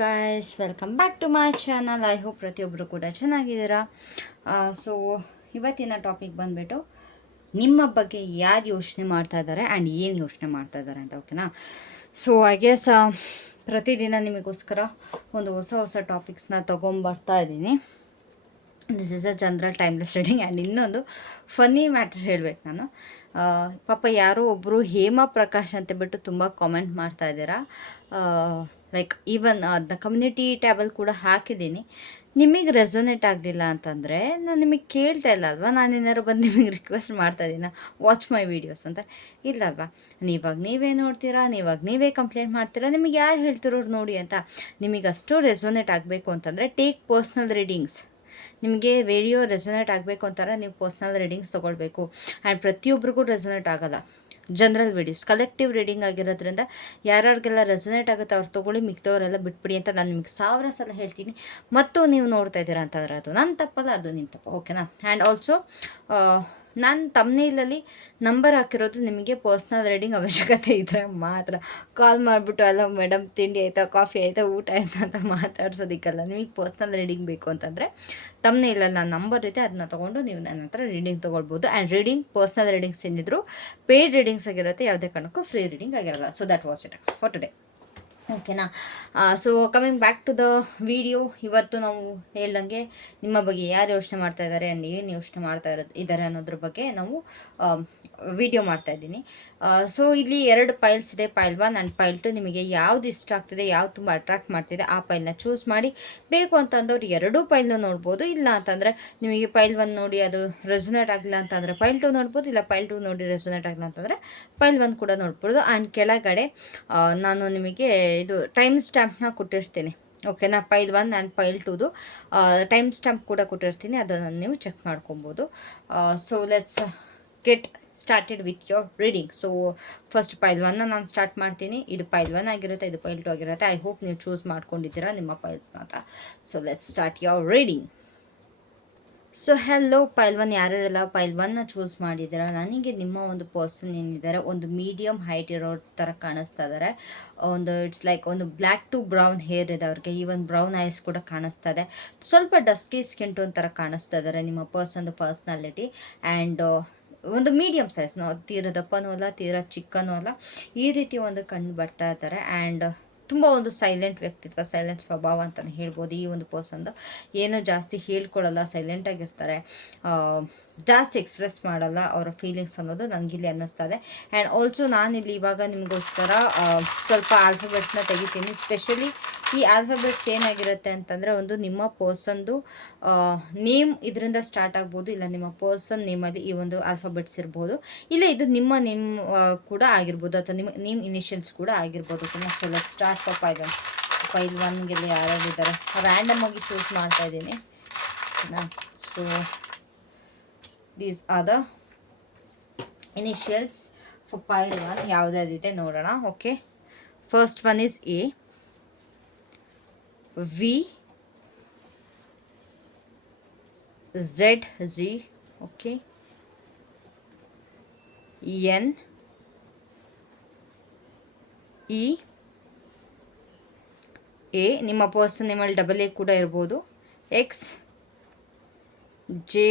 Guys, welcome back to my channel. I hope ಪ್ರತಿಯೊಬ್ಬರು ಕೂಡ ಚೆನ್ನಾಗಿದ್ದೀರಾ. ಸೊ ಇವತ್ತಿನ ಟಾಪಿಕ್ ಬಂದುಬಿಟ್ಟು ನಿಮ್ಮ ಬಗ್ಗೆ ಯಾರು ಯೋಚನೆ ಮಾಡ್ತಾ ಇದ್ದಾರೆ ಆ್ಯಂಡ್ ಏನು ಯೋಚನೆ ಮಾಡ್ತಾ ಇದ್ದಾರೆ ಅಂತ, ಓಕೆನಾ. ಸೊ ಐ ಗೆಸ್ ಪ್ರತಿದಿನ ನಿಮಗೋಸ್ಕರ ಒಂದು ಹೊಸ ಹೊಸ ಟಾಪಿಕ್ಸ್ನ ತೊಗೊಂಬರ್ತಾ ಇದ್ದೀನಿ. This is a general timeless reading. And ಇನ್ನೊಂದು ಫನ್ನಿ ಮ್ಯಾಟರ್ ಹೇಳಬೇಕು ನಾನು. ಪಾಪ ಯಾರೋ ಒಬ್ಬರು ಹೇಮಾ ಪ್ರಕಾಶ್ ಅಂತ ಬಿಟ್ಟು ತುಂಬ ಕಾಮೆಂಟ್ ಮಾಡ್ತಾ ಇದ್ದೀರಾ. ಲೈಕ್ ಈವನ್ ಅದನ್ನ ಕಮ್ಯುನಿಟಿ ಟ್ಯಾಬಲ್ಲಿ ಕೂಡ ಹಾಕಿದ್ದೀನಿ. ನಿಮಗೆ ರೆಸೊನೇಟ್ ಆಗಲಿಲ್ಲ ಅಂತಂದರೆ ನಾನು ನಿಮಗೆ ಕೇಳ್ತಾ ಇಲ್ಲ ಅಲ್ವಾ, ನಾನು ಏನಾದ್ರು ಬಂದು ನಿಮಗೆ ರಿಕ್ವೆಸ್ಟ್ ಮಾಡ್ತಾ ಇದ್ದೀನ ವಾಚ್ ಮೈ ವೀಡಿಯೋಸ್ ಅಂತ, ಇಲ್ಲ ಅಲ್ವಾ. ನೀವೇ ನೋಡ್ತೀರಾ, ನೀವೇ ಕಂಪ್ಲೇಂಟ್ ಮಾಡ್ತೀರಾ, ನಿಮಗೆ ಯಾರು ಹೇಳ್ತಿರೋರು ನೋಡಿ ಅಂತ. ನಿಮಗೆ ಅಷ್ಟು ರೆಸೊನೇಟ್ ಆಗಬೇಕು ಅಂತಂದರೆ ಟೇಕ್ ಪರ್ಸ್ನಲ್ ರೀಡಿಂಗ್ಸ್. ನಿಮಗೆ ವಿಡಿಯೋ ರೆಸೊನೇಟ್ ಆಗಬೇಕು ಅಂತಾರೆ ನೀವು ಪರ್ಸ್ನಲ್ ರೀಡಿಂಗ್ಸ್ ತೊಗೊಳ್ಬೇಕು. ಆ್ಯಂಡ್ ಪ್ರತಿಯೊಬ್ಬರಿಗೂ ರೆಸೊನೇಟ್ ಆಗೋಲ್ಲ. ಜನರಲ್ ವಿಡಿಯೋಸ್ ಕಲೆಕ್ಟಿವ್ ರೀಡಿಂಗ್ ಆಗಿರೋದ್ರಿಂದ ಯಾರ್ಯಾರಿಗೆಲ್ಲ ರೆಸೊನೇಟ್ ಆಗುತ್ತೆ ಅವ್ರು ತೊಗೊಳ್ಳಿ, ಮಿಕ್ದವರೆಲ್ಲ ಬಿಟ್ಬಿಡಿ ಅಂತ ನಾನು ನಿಮಗೆ 1000 ಸಲ ಹೇಳ್ತೀನಿ. ಮತ್ತು ನೀವು ನೋಡ್ತಾ ಇದ್ದೀರಾ ಅಂತಂದರೆ ಅದು ನನ್ನ ತಪ್ಪಲ್ಲ, ಅದು ನಿಮ್ಮ ತಪ್ಪು, ಓಕೆನಾ. ಆ್ಯಂಡ್ ಆಲ್ಸೋ ನಾನು ತಮ್ನೇಲಲ್ಲಿ ನಂಬರ್ ಹಾಕಿರೋದು ನಿಮಗೆ ಪರ್ಸ್ನಲ್ ರೀಡಿಂಗ್ ಅವಶ್ಯಕತೆ ಇದ್ದರೆ ಮಾತ್ರ ಕಾಲ್ ಮಾಡಿಬಿಟ್ಟು ಅಲ್ಲ ಮೇಡಮ್ ತಿಂಡಿ ಆಯಿತಾ, ಕಾಫಿ ಆಯಿತಾ, ಊಟ ಆಯಿತಾ ಅಂತ ಮಾತಾಡ್ಸೋದಕ್ಕಲ್ಲ. ನಿಮಗೆ ಪರ್ಸ್ನಲ್ ರೀಡಿಂಗ್ ಬೇಕು ಅಂತಂದರೆ ತಮ್ನೇಲಲ್ಲಿ ನನ್ನ ನಂಬರ್ ಇದೆ, ಅದನ್ನ ತೊಗೊಂಡು ನೀವು ನನ್ನ ಹತ್ರ ರೀಡಿಂಗ್ ತೊಗೊಳ್ಬೋದು. ಆ್ಯಂಡ್ ರೀಡಿಂಗ್ ಪರ್ಸ್ನಲ್ ರೀಡಿಂಗ್ಸ್ ಏನಿದ್ರು ಪೇಯ್ಡ್ ರೀಡಿಂಗ್ಸ್ ಆಗಿರುತ್ತೆ, ಯಾವುದೇ ಕಾರಣಕ್ಕೂ ಫ್ರೀ ರೀಡಿಂಗ್ ಆಗಿರಲ್ಲ. So that was it for today, ಓಕೆನಾ. So coming back to the video. ಇವತ್ತು ನಾವು ಹೇಳ್ದಂಗೆ ನಿಮ್ಮ ಬಗ್ಗೆ ಯಾರು ಯೋಚನೆ ಮಾಡ್ತಾ ಇದ್ದಾರೆ ಆ್ಯಂಡ್ ಏನು ಯೋಚನೆ ಮಾಡ್ತಾ ಇದ್ದಾರೆ ಅನ್ನೋದ್ರ ಬಗ್ಗೆ ನಾವು ವಿಡಿಯೋ ಮಾಡ್ತಾ ಇದ್ದೀನಿ. ಸೊ ಇಲ್ಲಿ 2 ಫೈಲ್ಸ್ ಇದೆ, ಫೈಲ್ 1 ಆ್ಯಂಡ್ ಫೈಲ್ 2. ನಿಮಗೆ ಯಾವ್ದು ಇಷ್ಟ ಆಗ್ತಿದೆ, ಯಾವ್ದು ತುಂಬ ಅಟ್ರಾಕ್ಟ್ ಮಾಡ್ತಿದೆ ಆ ಫೈಲ್ನ ಚೂಸ್ ಮಾಡಿ. ಬೇಕು ಅಂತಂದವ್ರು 2 ಫೈಲ್ನ ನೋಡ್ಬೋದು. ಇಲ್ಲ ಅಂತಂದರೆ ನಿಮಗೆ ಫೈಲ್ 1 ನೋಡಿ ಅದು ರೆಸೊನೇಟ್ ಆಗಿಲ್ಲ ಅಂತಂದರೆ ಫೈಲ್ 2 ನೋಡ್ಬೋದು. ಇಲ್ಲ ಫೈಲ್ 2 ನೋಡಿ ರೆಸೊನೇಟ್ ಆಗಿಲ್ಲ ಅಂತಂದರೆ ಫೈಲ್ 1 ಕೂಡ ನೋಡ್ಬೋದು. ಆ್ಯಂಡ್ ಕೆಳಗಡೆ ನಾನು ನಿಮಗೆ ಇದು ಟೈಮ್ ಸ್ಟ್ಯಾಂಪ್ನ ಕೊಟ್ಟಿರ್ತೀನಿ, ಓಕೆನಾ. ಫೈಲ್ 1 ಆ್ಯಂಡ್ ಫೈಲ್ 2ದು ಟೈಮ್ ಸ್ಟ್ಯಾಂಪ್ ಕೂಡ ಕೊಟ್ಟಿರ್ತೀನಿ, ಅದನ್ನು ನೀವು ಚೆಕ್ ಮಾಡ್ಕೊಬೋದು. So let's get started with your reading. So first file 1ನ ನಾನು ಸ್ಟಾರ್ಟ್ ಮಾಡ್ತೀನಿ. ಇದು ಫೈಲ್ 1 ಆಗಿರುತ್ತೆ, ಇದು ಫೈಲ್ 2 ಆಗಿರುತ್ತೆ. ಐ ಹೋಪ್ ನೀವು ಚೂಸ್ ಮಾಡ್ಕೊಂಡಿದ್ದೀರಾ ನಿಮ್ಮ ಫೈಲ್ಸ್ನ ಅಂತ. So let's start your reading. So hello file 1, ಯಾರ್ಯಾರೆಲ್ಲ ಫೈಲ್ 1ನ ಚೂಸ್ ಮಾಡಿದ್ದೀರಾ, ನನಗೆ ನಿಮ್ಮ ಒಂದು ಪರ್ಸನ್ ಏನಿದ್ದಾರೆ ಒಂದು ಮೀಡಿಯಮ್ ಹೈಟ್ ಇರೋ ಥರ ಕಾಣಿಸ್ತಾ ಇದ್ದಾರೆ. ಒಂದು ಇಟ್ಸ್ ಲೈಕ್ ಒಂದು ಬ್ಲ್ಯಾಕ್ ಟು ಬ್ರೌನ್ ಹೇರ್ ಇದೆ ಅವ್ರಿಗೆ, ಈವನ್ ಬ್ರೌನ್ ಐಸ್ ಕೂಡ ಕಾಣಿಸ್ತಾ ಇದೆ. ಸ್ವಲ್ಪ ಡಸ್ಕಿ ಸ್ಕಿನ್ ಟೋನ್ ಥರ ಕಾಣಿಸ್ತಾ ಇದ್ದಾರೆ ನಿಮ್ಮ ಪರ್ಸನ್ದು ಪರ್ಸ್ನಾಲಿಟಿ. ಆ್ಯಂಡ್ ಒಂದು ಮೀಡಿಯಮ್ ಸೈಜ್, ನಾವು ತೀರಾ ದಪ್ಪನೂ ಅಲ್ಲ ತೀರಾ ಚಿಕ್ಕನೂ ಅಲ್ಲ, ಈ ರೀತಿ ಒಂದು ಕಂಡು ಬರ್ತಾ ಇದ್ದಾರೆ. ಆ್ಯಂಡ್ ತುಂಬ ಒಂದು ಸೈಲೆಂಟ್ ವ್ಯಕ್ತಿತ್ವ, ಸೈಲೆಂಟ್ ಸ್ವಭಾವ ಅಂತಲೇ ಹೇಳ್ಬೋದು ಈ ಒಂದು ಪರ್ಸನ್ದು. ಏನೂ ಜಾಸ್ತಿ ಹೇಳ್ಕೊಳ್ಳಲ್ಲ, ಸೈಲೆಂಟಾಗಿರ್ತಾರೆ, ಜಾಸ್ತಿ ಎಕ್ಸ್ಪ್ರೆಸ್ ಮಾಡಲ್ಲ ಅವರ ಫೀಲಿಂಗ್ಸ್ ಅನ್ನೋದು ನನಗಿಲ್ಲಿ ಅನ್ನಿಸ್ತಾ ಇದೆ. ಆ್ಯಂಡ್ ಆಲ್ಸೋ ನಾನಿಲ್ಲಿ ಇವಾಗ ನಿಮಗೋಸ್ಕರ ಸ್ವಲ್ಪ ಆಲ್ಫಾಬೆಟ್ಸ್ನ ತೆಗಿತೀನಿ. ಸ್ಪೆಷಲಿ ಈ ಆಲ್ಫಾಬೆಟ್ಸ್ ಏನಾಗಿರುತ್ತೆ ಅಂತಂದರೆ ಒಂದು ನಿಮ್ಮ ಪರ್ಸನ್ದು ನೇಮ್ ಇದರಿಂದ ಸ್ಟಾರ್ಟ್ ಆಗ್ಬೋದು, ಇಲ್ಲ ನಿಮ್ಮ ಪರ್ಸನ್ ನೇಮಲ್ಲಿ ಈ ಒಂದು ಆಲ್ಫಾಬೆಟ್ಸ್ ಇರ್ಬೋದು, ಇಲ್ಲ ಇದು ನಿಮ್ಮ ನೇಮ್ ಕೂಡ ಆಗಿರ್ಬೋದು, ಅಥವಾ ನಿಮ್ಮ ನೇಮ್ ಇನಿಷಿಯಲ್ಸ್ ಕೂಡ ಆಗಿರ್ಬೋದು. So let's start file 1. File 1ಗೆ ಯಾರ್ಯಾರಿದ್ದಾರೆ ರ್ಯಾಂಡಮ್ ಆಗಿ ಚೂಸ್ ಮಾಡ್ತಾ ಇದ್ದೀನಿ. So these are the initials for file 1. ಯಾವುದಾದಿದೆ ನೋಡೋಣ. Okay, first one is A, V, Z, Z, okay, N, E, A, ನಿಮ್ಮ ಪರ್ಸನ್ ನೇಮಲ್ಲಿ ಡಬಲ್ A ಕೂಡ ಇರ್ಬೋದು, X, J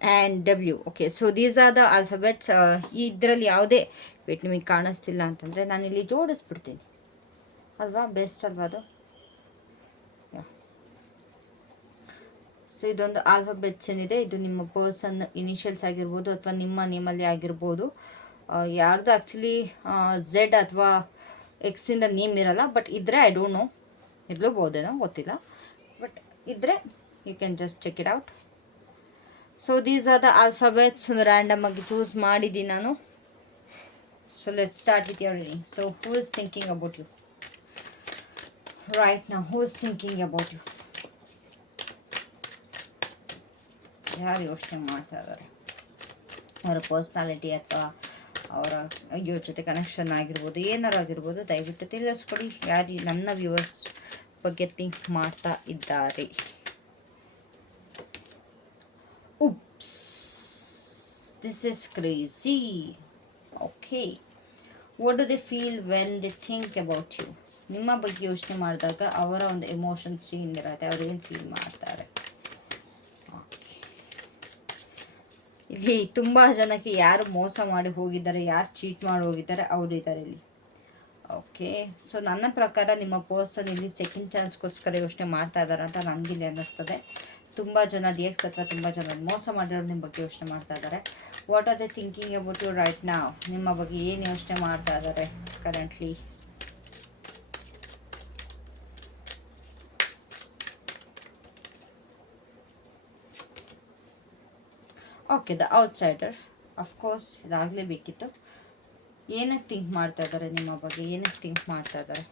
and W. Okay, so these are the alphabets. ಇದರಲ್ಲಿ ಯಾವುದೇ wait ನಿಮಗೆ ಕಾಣಿಸ್ತಿಲ್ಲ ಅಂತಂದರೆ ನಾನಿಲ್ಲಿ ಜೋಡಿಸ್ಬಿಡ್ತೀನಿ ಅಲ್ವಾ, ಬೆಸ್ಟ್ ಅಲ್ವಾ ಅದು. ಸೊ ಇದೊಂದು ಆಲ್ಫಾಬೆಟ್ಸ್ ಏನಿದೆ ಇದು ನಿಮ್ಮ ಪರ್ಸನ್ ಇನಿಷಿಯಲ್ಸ್ ಆಗಿರ್ಬೋದು ಅಥವಾ ನಿಮ್ಮ ನೇಮಲ್ಲಿ ಆಗಿರ್ಬೋದು. ಯಾರ್ದು ಆ್ಯಕ್ಚುಲಿ Z ಅಥವಾ ಎಕ್ಸಿಂದ ನೇಮ್ ಇರಲ್ಲ, ಬಟ್ ಇದ್ದರೆ ಐ ಡೋಂಟ್ ನೋ, ಇರಲೂಬೋದೇನೋ ಗೊತ್ತಿಲ್ಲ, ಬಟ್ ಇದ್ದರೆ you can just check it out. So these are the alphabets. ಒಂದು ರ್ಯಾಂಡಮ್ ಆಗಿ ಚೂಸ್ ಮಾಡಿದ್ದೀನಿ ನಾನು. So let's start with your reading. So who is thinking about you right now? Who is thinking about you? ಯಾರು ಯೋಚನೆ ಮಾಡ್ತಾ ಇದ್ದಾರೆ? ಅವರ personality ಅಥವಾ ಅವರ ಇವ್ರ ಜೊತೆ ಕನೆಕ್ಷನ್ ಆಗಿರ್ಬೋದು, ಏನಾರು ಆಗಿರ್ಬೋದು, ದಯವಿಟ್ಟು ತಿಳಿಸ್ಕೊಡಿ. ಯಾರು ನನ್ನ ವ್ಯೂವರ್ಸ್ ಬಗ್ಗೆ ಥಿಂಕ್ ಮಾಡ್ತಾ ಇದ್ದಾರೆ? Oops, this is crazy. Okay, what do they feel when they think about you? ನಿಮ್ಮ ಬಗ್ಗೆ ಯೋಚನೆ ಮಾಡಿದಾಗ ಅವರ ಒಂದು ಎಮೋಷನ್ಸ್ ಏನಿರುತ್ತೆ, ಅವ್ರು ಏನು ಫೀಲ್ ಮಾಡ್ತಾರೆ. ಇಲ್ಲಿ ತುಂಬ ಜನಕ್ಕೆ ಯಾರು ಮೋಸ ಮಾಡಿ ಹೋಗಿದ್ದಾರೆ, ಯಾರು ಚೀಟ್ ಮಾಡಿ ಹೋಗಿದ್ದಾರೆ ಅವರಿದ್ದಾರೆ ಇಲ್ಲಿ. ಓಕೆ, ಸೊ ನನ್ನ ಪ್ರಕಾರ ನಿಮ್ಮ ಪರ್ಸನ್ ಇಲ್ಲಿ ಸೆಕೆಂಡ್ ಚಾನ್ಸ್ಗೋಸ್ಕರ ಯೋಚನೆ ಮಾಡ್ತಾ ಇದ್ದಾರೆ ಅಂತ ನನಗಿಲ್ಲಿ ಅನ್ನಿಸ್ತದೆ. ತುಂಬ ಜನ ಎಕ್ಸ್ ಅಥವಾ ತುಂಬ ಜನ ಮೋಸ ಮಾಡಿರೋರು ನಿಮ್ಮ ಬಗ್ಗೆ ಯೋಚನೆ ಮಾಡ್ತಾ ಇದ್ದಾರೆ. What are they thinking about you right ನಾವ್? ನಿಮ್ಮ ಬಗ್ಗೆ ಏನು ಯೋಚನೆ ಮಾಡ್ತಾ ಇದ್ದಾರೆ currently? Okay, the outsider. Of course ಇದಾಗಲೇಬೇಕಿತ್ತು. ಏನಕ್ಕೆ ಥಿಂಕ್ ಮಾಡ್ತಾ ಇದ್ದಾರೆ ನಿಮ್ಮ ಬಗ್ಗೆ? ಏನಕ್ಕೆ ಥಿಂಕ್ ಮಾಡ್ತಾ ಇದ್ದಾರೆ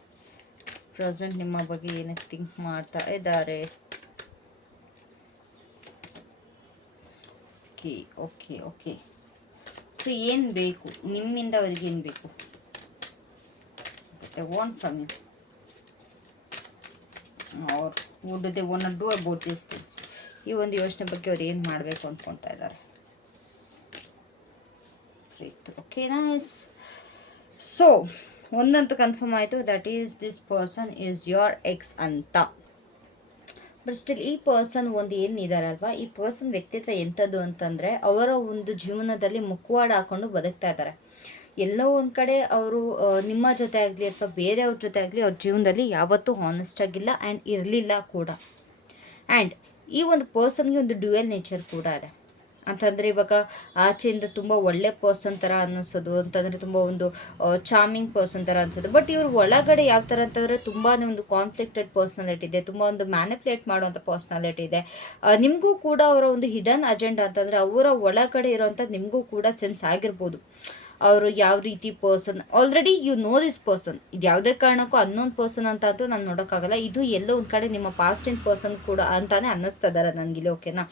ಪ್ರೆಸೆಂಟ್? ನಿಮ್ಮ ಬಗ್ಗೆ ಏನಕ್ಕೆ ಥಿಂಕ್ ಮಾಡ್ತಾ ಇದ್ದಾರೆ? ಓಕೆ ಓಕೆ ಓಕೆ ಸೊ ಏನು ಬೇಕು ನಿಮ್ಮಿಂದ? ಅವ್ರಿಗೆ ಏನು ಬೇಕು? They want from you, or would they want do about this things? ಈ ಒಂದು ಯೋಚನೆ ಬಗ್ಗೆ ಅವ್ರು ಏನು ಮಾಡಬೇಕು ಅಂದ್ಕೊಳ್ತಾ ಇದ್ದಾರೆ? Okay, nice. ಸೊ ಒಂದಂತೂ ಕನ್ಫರ್ಮ್ ಆಯಿತು, that is this person is your ex ಅಂತ. ಬಟ್ ಸ್ಟಿಲ್ ಈ ಪರ್ಸನ್ ಒಂದು ಏನಿದಾರಲ್ವ, ಈ ಪರ್ಸನ್ ವ್ಯಕ್ತಿತ್ವ ಎಂಥದ್ದು ಅಂತಂದರೆ, ಅವರ ಒಂದು ಜೀವನದಲ್ಲಿ ಮುಖವಾಡ ಹಾಕ್ಕೊಂಡು ಬದುಕ್ತಾ ಇದ್ದಾರೆ. ಎಲ್ಲೋ ಒಂದು ಕಡೆ ಅವರು ನಿಮ್ಮ ಜೊತೆ ಆಗಲಿ ಅಥವಾ ಬೇರೆಯವ್ರ ಜೊತೆ ಆಗಲಿ ಅವ್ರ ಜೀವನದಲ್ಲಿ ಯಾವತ್ತೂ ಹಾನೆಸ್ಟ್ ಆಗಿಲ್ಲ ಆ್ಯಂಡ್ ಇರಲಿಲ್ಲ ಕೂಡ. ಆ್ಯಂಡ್ ಈ ಒಂದು ಪರ್ಸನ್ಗೆ ಒಂದು ಡ್ಯುಯಲ್ ನೇಚರ್ ಕೂಡ ಇದೆ. ಅಂತಂದರೆ ಇವಾಗ ಆಚೆಯಿಂದ ತುಂಬ ಒಳ್ಳೆ ಪರ್ಸನ್ ಥರ ಅನ್ನಿಸೋದು, ಅಂತಂದರೆ ತುಂಬ ಒಂದು ಚಾರ್ಮಿಂಗ್ ಪರ್ಸನ್ ಥರ ಅನ್ಸೋದು. ಬಟ್ ಇವ್ರ ಒಳಗಡೆ ಯಾವ ಥರ ಅಂತಂದರೆ ತುಂಬಾ ಒಂದು ಕಾನ್ಫ್ಲಿಕ್ಟೆಡ್ ಪರ್ಸ್ನಾಲಿಟಿ ಇದೆ, ತುಂಬ ಒಂದು ಮ್ಯಾನಿಪ್ಯುಲೇಟ್ ಮಾಡುವಂಥ ಪರ್ಸ್ನಾಲಿಟಿ ಇದೆ. ನಿಮಗೂ ಕೂಡ ಅವರ ಒಂದು ಹಿಡನ್ ಅಜೆಂಡಾ ಅಂತಂದರೆ ಅವರ ಒಳಗಡೆ ಇರೋವಂಥ ನಿಮಗೂ ಕೂಡ ಸೆನ್ಸ್ ಆಗಿರ್ಬೋದು. ಅವರು ಯಾವ ರೀತಿ person, already you know this person. ಇದು ಯಾವುದೇ ಕಾರಣಕ್ಕೂ ಅನ್ನೋನ್ ಪರ್ಸನ್ ಅಂತ ಅಂತೂ ನಾನು ನೋಡೋಕ್ಕಾಗಲ್ಲ. ಇದು ಎಲ್ಲೋ ಒಂದು ಕಡೆ ನಿಮ್ಮ ಪಾಸ್ಟ್ ಇನ್ ಪರ್ಸನ್ ಕೂಡ ಅಂತಾನೆ ಅನ್ನಿಸ್ತಾ ಇದ್ದಾರೆ ನನಗಿಲ್ಲಿ. ಓಕೆನಾ?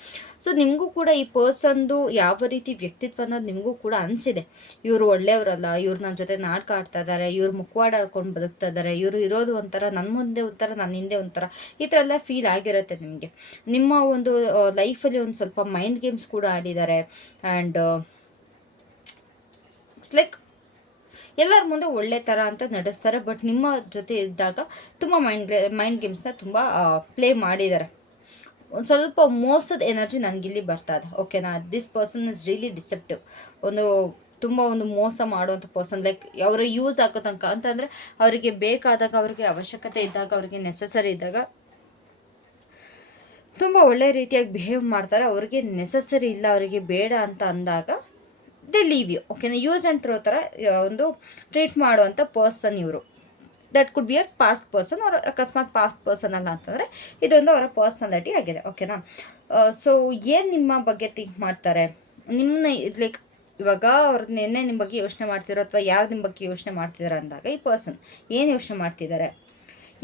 ಸೊ ನಿಮಗೂ ಕೂಡ ಈ ಪರ್ಸನ್ದು ಯಾವ ರೀತಿ ವ್ಯಕ್ತಿತ್ವ ಅನ್ನೋದು ನಿಮಗೂ ಕೂಡ ಅನಿಸಿದೆ. ಇವರು ಒಳ್ಳೆಯವರಲ್ಲ, ಇವ್ರು ನನ್ನ ಜೊತೆ ನಾಟಕ ಆಡ್ತಾ ಇದ್ದಾರೆ, ಇವ್ರು ಮುಖವಾಡ ಆಡ್ಕೊಂಡು ಬದುಕ್ತಾ ಇದ್ದಾರೆ, ಇವರು ಇರೋದು ಒಂಥರ, ನನ್ನ ಮುಂದೆ ಒಂಥರ, ನನ್ನ ಹಿಂದೆ ಒಂಥರ, ಈ ಥರ ಎಲ್ಲ ಫೀಲ್ ಆಗಿರುತ್ತೆ ನಿಮಗೆ. ನಿಮ್ಮ ಒಂದು ಲೈಫಲ್ಲಿ ಒಂದು ಸ್ವಲ್ಪ ಮೈಂಡ್ ಗೇಮ್ಸ್ ಕೂಡ ಆಡಿದ್ದಾರೆ. ಆ್ಯಂಡ್ ಲೈಕ್ ಎಲ್ಲರ ಮುಂದೆ ಒಳ್ಳೆ ಥರ ಅಂತ ನಡೆಸ್ತಾರೆ. ಬಟ್ ನಿಮ್ಮ ಜೊತೆ ಇದ್ದಾಗ ತುಂಬ ಮೈಂಡ್ ಗೇಮ್ಸ್ನ ತುಂಬ ಪ್ಲೇ ಮಾಡಿದ್ದಾರೆ. ಒಂದು ಸ್ವಲ್ಪ ಮೋಸದ ಎನರ್ಜಿ ನನಗಿಲ್ಲಿ ಬರ್ತಾ ಇದೆ. ಓಕೆನಾ? This person is really deceptive. ತುಂಬ ಒಂದು ಮೋಸ ಮಾಡುವಂಥ ಪರ್ಸನ್. ಲೈಕ್ ಅವರ ಯೂಸ್ ಆಗೋ ತನಕ ಅಂತಂದರೆ ಅವರಿಗೆ ಬೇಕಾದಾಗ, ಅವರಿಗೆ ಅವಶ್ಯಕತೆ ಇದ್ದಾಗ, ಅವರಿಗೆ ನೆಸಸರಿ ಇದ್ದಾಗ ತುಂಬ ಒಳ್ಳೆ ರೀತಿಯಾಗಿ ಬಿಹೇವ್ ಮಾಡ್ತಾರೆ. ಅವ್ರಿಗೆ ನೆಸಸರಿ ಇಲ್ಲ, ಅವರಿಗೆ ಬೇಡ ಅಂತ ಅಂದಾಗ ದೇ ಲೀವ್ ಯು. ಓಕೆನಾ? ಯೂಸ್ ಆ್ಯಂಡ್ ಥ್ರೋ ಥರ ಒಂದು ಟ್ರೀಟ್ ಮಾಡುವಂಥ ಪರ್ಸನ್ ಇವರು. That could be our past person. ಅವ್ರ ಅಕಸ್ಮಾತ್ ಪಾಸ್ಟ್ ಪರ್ಸನ್ ಅಲ್ಲ ಅಂತಂದರೆ ಇದೊಂದು ಅವರ ಪರ್ಸ್ನಾಲಿಟಿ ಆಗಿದೆ. ಓಕೆನಾ? ಸೊ ಏನು ನಿಮ್ಮ ಬಗ್ಗೆ ಥಿಂಕ್ ಮಾಡ್ತಾರೆ? ನಿಮ್ಮನ್ನ ಲೈಕ್ ಇವಾಗ ಅವ್ರು ನಿನ್ನೆ ನಿಮ್ಮ ಬಗ್ಗೆ ಯೋಚನೆ ಮಾಡ್ತಿರೋ ಅಥವಾ ಯಾರು ನಿಮ್ಮ ಬಗ್ಗೆ ಯೋಚನೆ ಮಾಡ್ತಿದ್ದಾರೆ ಅಂದಾಗ ಈ ಪರ್ಸನ್ ಏನು ಯೋಚನೆ ಮಾಡ್ತಿದ್ದಾರೆ?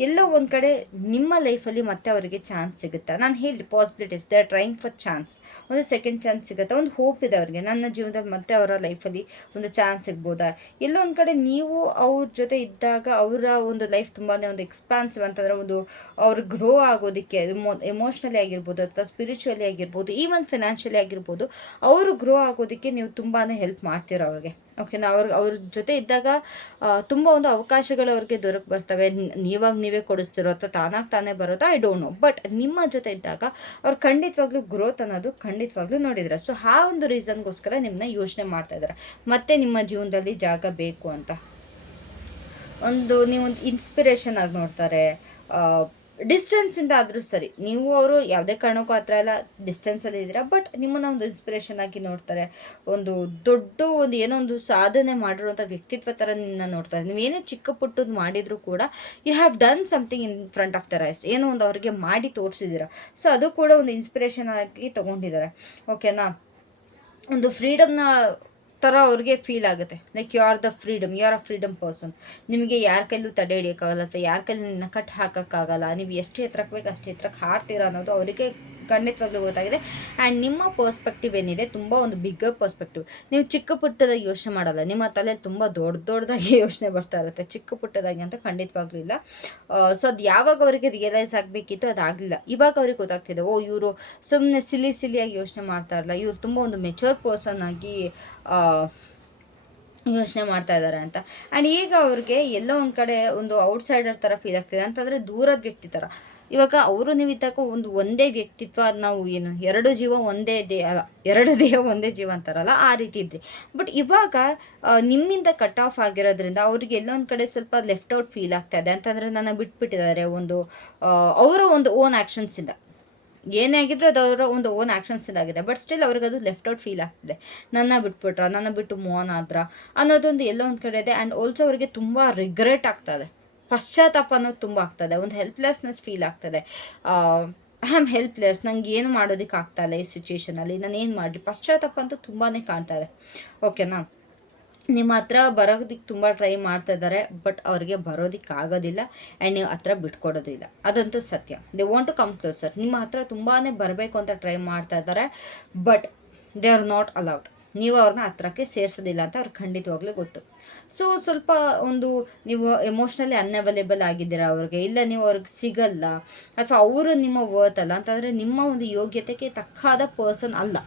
ಎಲ್ಲೋ ಒಂದು ಕಡೆ ನಿಮ್ಮ ಲೈಫಲ್ಲಿ ಮತ್ತೆ ಅವರಿಗೆ ಚಾನ್ಸ್ ಸಿಗುತ್ತೆ. ನಾನು ಹೇಳಿ possibilities, they are trying for chance. ಒಂದು ಸೆಕೆಂಡ್ ಚಾನ್ಸ್ ಸಿಗುತ್ತೆ, ಒಂದು ಹೋಪ್ ಇದೆ ಅವರಿಗೆ, ನನ್ನ ಜೀವನದಲ್ಲಿ ಮತ್ತೆ ಅವರ ಲೈಫಲ್ಲಿ ಒಂದು ಚಾನ್ಸ್ ಸಿಗ್ಬೋದಾ? ಎಲ್ಲೋ ಒಂದು ಕಡೆ ನೀವು ಅವ್ರ ಜೊತೆ ಇದ್ದಾಗ ಅವರ ಒಂದು ಲೈಫ್ ತುಂಬಾ ಒಂದು ಎಕ್ಸ್ಪಾನ್ಸಿವ್ ಅಂತಂದರೆ ಒಂದು ಅವ್ರು ಗ್ರೋ ಆಗೋದಕ್ಕೆ ಎಮೋಷ್ನಲಿ ಆಗಿರ್ಬೋದು ಅಥವಾ ಸ್ಪಿರಿಚುವಲಿ ಆಗಿರ್ಬೋದು, ಈವನ್ ಫಿನಾನ್ಷಿಯಲಿ ಆಗಿರ್ಬೋದು, ಅವರು ಗ್ರೋ ಆಗೋದಕ್ಕೆ ನೀವು ತುಂಬಾ ಹೆಲ್ಪ್ ಮಾಡ್ತೀರ ಅವ್ರಿಗೆ. ಓಕೆನಾ? ಅವ್ರ ಜೊತೆ ಇದ್ದಾಗ ತುಂಬ ಒಂದು ಅವಕಾಶಗಳು ಅವ್ರಿಗೆ ದೊರಕ ಬರ್ತವೆ. ನೀವೇ ಕೊಡಿಸ್ತಿರೋ ಅಥವಾ ತಾನೇ ಬರೋದು, ಐ ಡೋಂಟ್ ನೋ. ಬಟ್ ನಿಮ್ಮ ಜೊತೆ ಇದ್ದಾಗ ಅವ್ರು ಖಂಡಿತವಾಗ್ಲೂ ಗ್ರೋತ್ ಅನ್ನೋದು ಖಂಡಿತವಾಗ್ಲೂ ನೋಡಿದ್ರೆ. ಸೊ ಆ ಒಂದು ರೀಸನ್ಗೋಸ್ಕರ ನಿಮ್ಮನ್ನ ಯೋಚನೆ ಮಾಡ್ತಾ ಇದ್ದಾರೆ, ಮತ್ತೆ ನಿಮ್ಮ ಜೀವನದಲ್ಲಿ ಜಾಗ ಬೇಕು ಅಂತ. ನೀವು ಒಂದು ಇನ್ಸ್ಪಿರೇಷನ್ ಆಗಿ ನೋಡ್ತಾರೆ. ಡಿಸ್ಟೆನ್ಸಿಂದ ಆದರೂ ಸರಿ, ನೀವು ಅವರು ಯಾವುದೇ ಕಾರಣಕ್ಕೂ ಹತ್ರ ಎಲ್ಲ ಡಿಸ್ಟೆನ್ಸಲ್ಲಿ ಇದ್ದೀರಾ, ಬಟ್ ನಿಮ್ಮನ್ನು ಒಂದು ಇನ್ಸ್ಪಿರೇಷನ್ ಆಗಿ ನೋಡ್ತಾರೆ. ಒಂದು ಏನೋ ಒಂದು ಸಾಧನೆ ಮಾಡಿರುವಂಥ ವ್ಯಕ್ತಿತ್ವ ಥರ ನಿನ್ನ ನೋಡ್ತಾರೆ. ನೀವು ಏನೇ ಚಿಕ್ಕ ಪುಟ್ಟದ್ದು ಮಾಡಿದರೂ ಕೂಡ you have done something in front of the rice. ಏನೋ ಒಂದು ಅವರಿಗೆ ಮಾಡಿ ತೋರಿಸಿದ್ದೀರಾ. ಸೊ ಅದು ಕೂಡ ಒಂದು ಇನ್ಸ್ಪಿರೇಷನ್ ಆಗಿ ತೊಗೊಂಡಿದ್ದಾರೆ. ಓಕೆನಾ? ಒಂದು ಫ್ರೀಡಮ್ನ ಥರ ಅವ್ರಿಗೆ ಫೀಲ್ ಆಗುತ್ತೆ. Like you are the freedom, you are a freedom person. ನಿಮಗೆ ಯಾರ ಕೈಲೂ ತಡೆ ಹಿಡಿಯೋಕ್ಕಾಗಲ್ಲ ಅಥವಾ ಯಾರ ಕೈಲೂ ನಿನ್ನ ಕಟ್ ಹಾಕೋಕ್ಕಾಗಲ್ಲ. ನೀವು ಎಷ್ಟು ಎತ್ತರಕ್ಕೆ ಬೇಕು ಅಷ್ಟು ಎತ್ತರಕ್ಕೆ ಹಾಡ್ತೀರಾ ಅನ್ನೋದು ಅವರಿಗೆ ಖಂಡಿತವಾಗ್ಲೂ ಗೊತ್ತಾಗಿದೆ. ಆ್ಯಂಡ್ ನಿಮ್ಮ ಪರ್ಸ್ಪೆಕ್ಟಿವ್ ಏನಿದೆ ತುಂಬ ಒಂದು ಬಿಗ್ಗರ್ ಪರ್ಸ್ಪೆಕ್ಟಿವ್. ನೀವು ಚಿಕ್ಕ ಪುಟ್ಟದಾಗಿ ಯೋಚನೆ ಮಾಡಲ್ಲ, ನಿಮ್ಮ ತಲೆಯಲ್ಲಿ ತುಂಬ ದೊಡ್ಡದಾಗಿ ಯೋಚನೆ ಬರ್ತಾ ಇರುತ್ತೆ. ಚಿಕ್ಕ ಪುಟ್ಟದಾಗಿ ಅಂತ ಖಂಡಿತವಾಗ್ಲೂ ಇಲ್ಲ. ಸೊ ಅದು ಯಾವಾಗ ಅವರಿಗೆ ರಿಯಲೈಸ್ ಆಗಬೇಕಿತ್ತು ಅದಾಗಲಿಲ್ಲ. ಇವಾಗ ಅವ್ರಿಗೆ ಗೊತ್ತಾಗ್ತಿದೆ, ಓ ಇವರು ಸುಮ್ಮನೆ ಸಿಲಿಯಾಗಿ ಯೋಚನೆ ಮಾಡ್ತಾ ಇರಲ್ಲ, ಇವರು ತುಂಬ ಒಂದು ಮೆಚೂರ್ ಪರ್ಸನ್ ಆಗಿ ಯೋಚನೆ ಮಾಡ್ತಾ ಇದ್ದಾರೆ ಅಂತ. ಆ್ಯಂಡ್ ಈಗ ಅವ್ರಿಗೆ ಎಲ್ಲೋ ಒಂದು ಕಡೆ ಒಂದು ಔಟ್ಸೈಡರ್ ಥರ ಫೀಲ್ ಆಗ್ತಿದೆ ಅಂತಂದರೆ ದೂರದ ವ್ಯಕ್ತಿ ಥರ. ಇವಾಗ ಅವರು ನೀವು ಇದ್ದಾಗ ಒಂದೇ ವ್ಯಕ್ತಿತ್ವ, ಅದು ನಾವು ಏನು ಎರಡು ಜೀವ ಒಂದೇ ಅಲ್ಲ, ಎರಡು ದೇಹ ಒಂದೇ ಜೀವ ಅಂತಾರಲ್ಲ, ಆ ರೀತಿ ಇದ್ರಿ. ಬಟ್ ಇವಾಗ ನಿಮ್ಮಿಂದ ಕಟ್ ಆಫ್ ಆಗಿರೋದ್ರಿಂದ ಅವ್ರಿಗೆ ಎಲ್ಲೋ ಒಂದು ಕಡೆ ಸ್ವಲ್ಪ ಲೆಫ್ಟ್ ಔಟ್ ಫೀಲ್ ಆಗ್ತಾ ಇದೆ. ಅಂತಂದರೆ ನನ್ನ ಬಿಟ್ಬಿಟ್ಟಿದ್ದಾರೆ ಒಂದು ಅವರ ಒಂದು ಓನ್ ಆ್ಯಕ್ಷನ್ಸಿಂದ. ಏನೇ ಆಗಿದ್ರು ಅದು ಅವರ ಒಂದು ಓನ್ ಆ್ಯಕ್ಷನ್ಸಿಂದಾಗಿದೆ. ಬಟ್ ಸ್ಟಿಲ್ ಅವ್ರಿಗೆ ಅದು ಲೆಫ್ಟ್ ಔಟ್ ಫೀಲ್ ಆಗ್ತಿದೆ. ನನ್ನ ಬಿಟ್ಬಿಟ್ರ, ನನ್ನ ಬಿಟ್ಟು ಮೂವ್ ಆನ್ ಆದ್ರ ಅನ್ನೋದೊಂದು ಎಲ್ಲೋ ಒಂದು ಕಡೆ ಇದೆ. ಆ್ಯಂಡ್ ಆಲ್ಸೋ ಅವರಿಗೆ ತುಂಬ ರಿಗ್ರೆಟ್ ಆಗ್ತದೆ, ಪಶ್ಚಾತ್ತಾಪ ಅನ್ನೋದು ತುಂಬ ಆಗ್ತದೆ, ಒಂದು ಹೆಲ್ಪ್ಲೆಸ್ನೆಸ್ ಫೀಲ್ ಆಗ್ತದೆ. ಐ ಆಮ್ ಹೆಲ್ಪ್ಲೆಸ್, ನಂಗೆ ಏನು ಮಾಡೋದಕ್ಕೆ ಆಗ್ತಾಯಿಲ್ಲ ಈ ಸಿಚುವೇಷನಲ್ಲಿ, ನಾನು ಏನು ಮಾಡಲಿ, ಪಶ್ಚಾತ್ತಾಪ ಅಂತೂ ತುಂಬಾ ಕಾಣ್ತಾ ಇದೆ. ಓಕೆನಾ. ನಿಮ್ಮ ಹತ್ರ ಬರೋದಕ್ಕೆ ತುಂಬ ಟ್ರೈ ಮಾಡ್ತಾ ಇದ್ದಾರೆ, ಬಟ್ ಅವ್ರಿಗೆ ಬರೋದಕ್ಕೆ ಆಗೋದಿಲ್ಲ. ಆ್ಯಂಡ್ ನೀವು ಹತ್ರ ಬಿಟ್ಕೊಡೋದು ಇಲ್ಲ, ಅದಂತೂ ಸತ್ಯ. They want to come closer, ನಿಮ್ಮ ಹತ್ರ ತುಂಬಾ ಬರಬೇಕು ಅಂತ ಟ್ರೈ ಮಾಡ್ತಾ ಇದ್ದಾರೆ, but they are not allowed. ನೀವು ಅವ್ರನ್ನ ಹತ್ರಕ್ಕೆ ಸೇರಿಸೋದಿಲ್ಲ ಅಂತ ಅವ್ರಿಗೆ ಖಂಡಿತವಾಗ್ಲೂ ಗೊತ್ತು. ಸೊ ಸ್ವಲ್ಪ ಒಂದು ನೀವು ಎಮೋಷ್ನಲಿ ಅನ್ಅವೈಲೇಬಲ್ ಆಗಿದ್ದೀರಾ ಅವ್ರಿಗೆ, ಇಲ್ಲ ನೀವು ಅವ್ರಿಗೆ ಸಿಗಲ್ಲ, ಅಥವಾ ಅವರು ನಿಮ್ಮ ವರ್ತ್ ಅಲ್ಲ ಅಂತಂದರೆ ನಿಮ್ಮ ಒಂದು ಯೋಗ್ಯತೆಗೆ ತಕ್ಕಾದ ಪರ್ಸನ್ ಅಲ್ಲ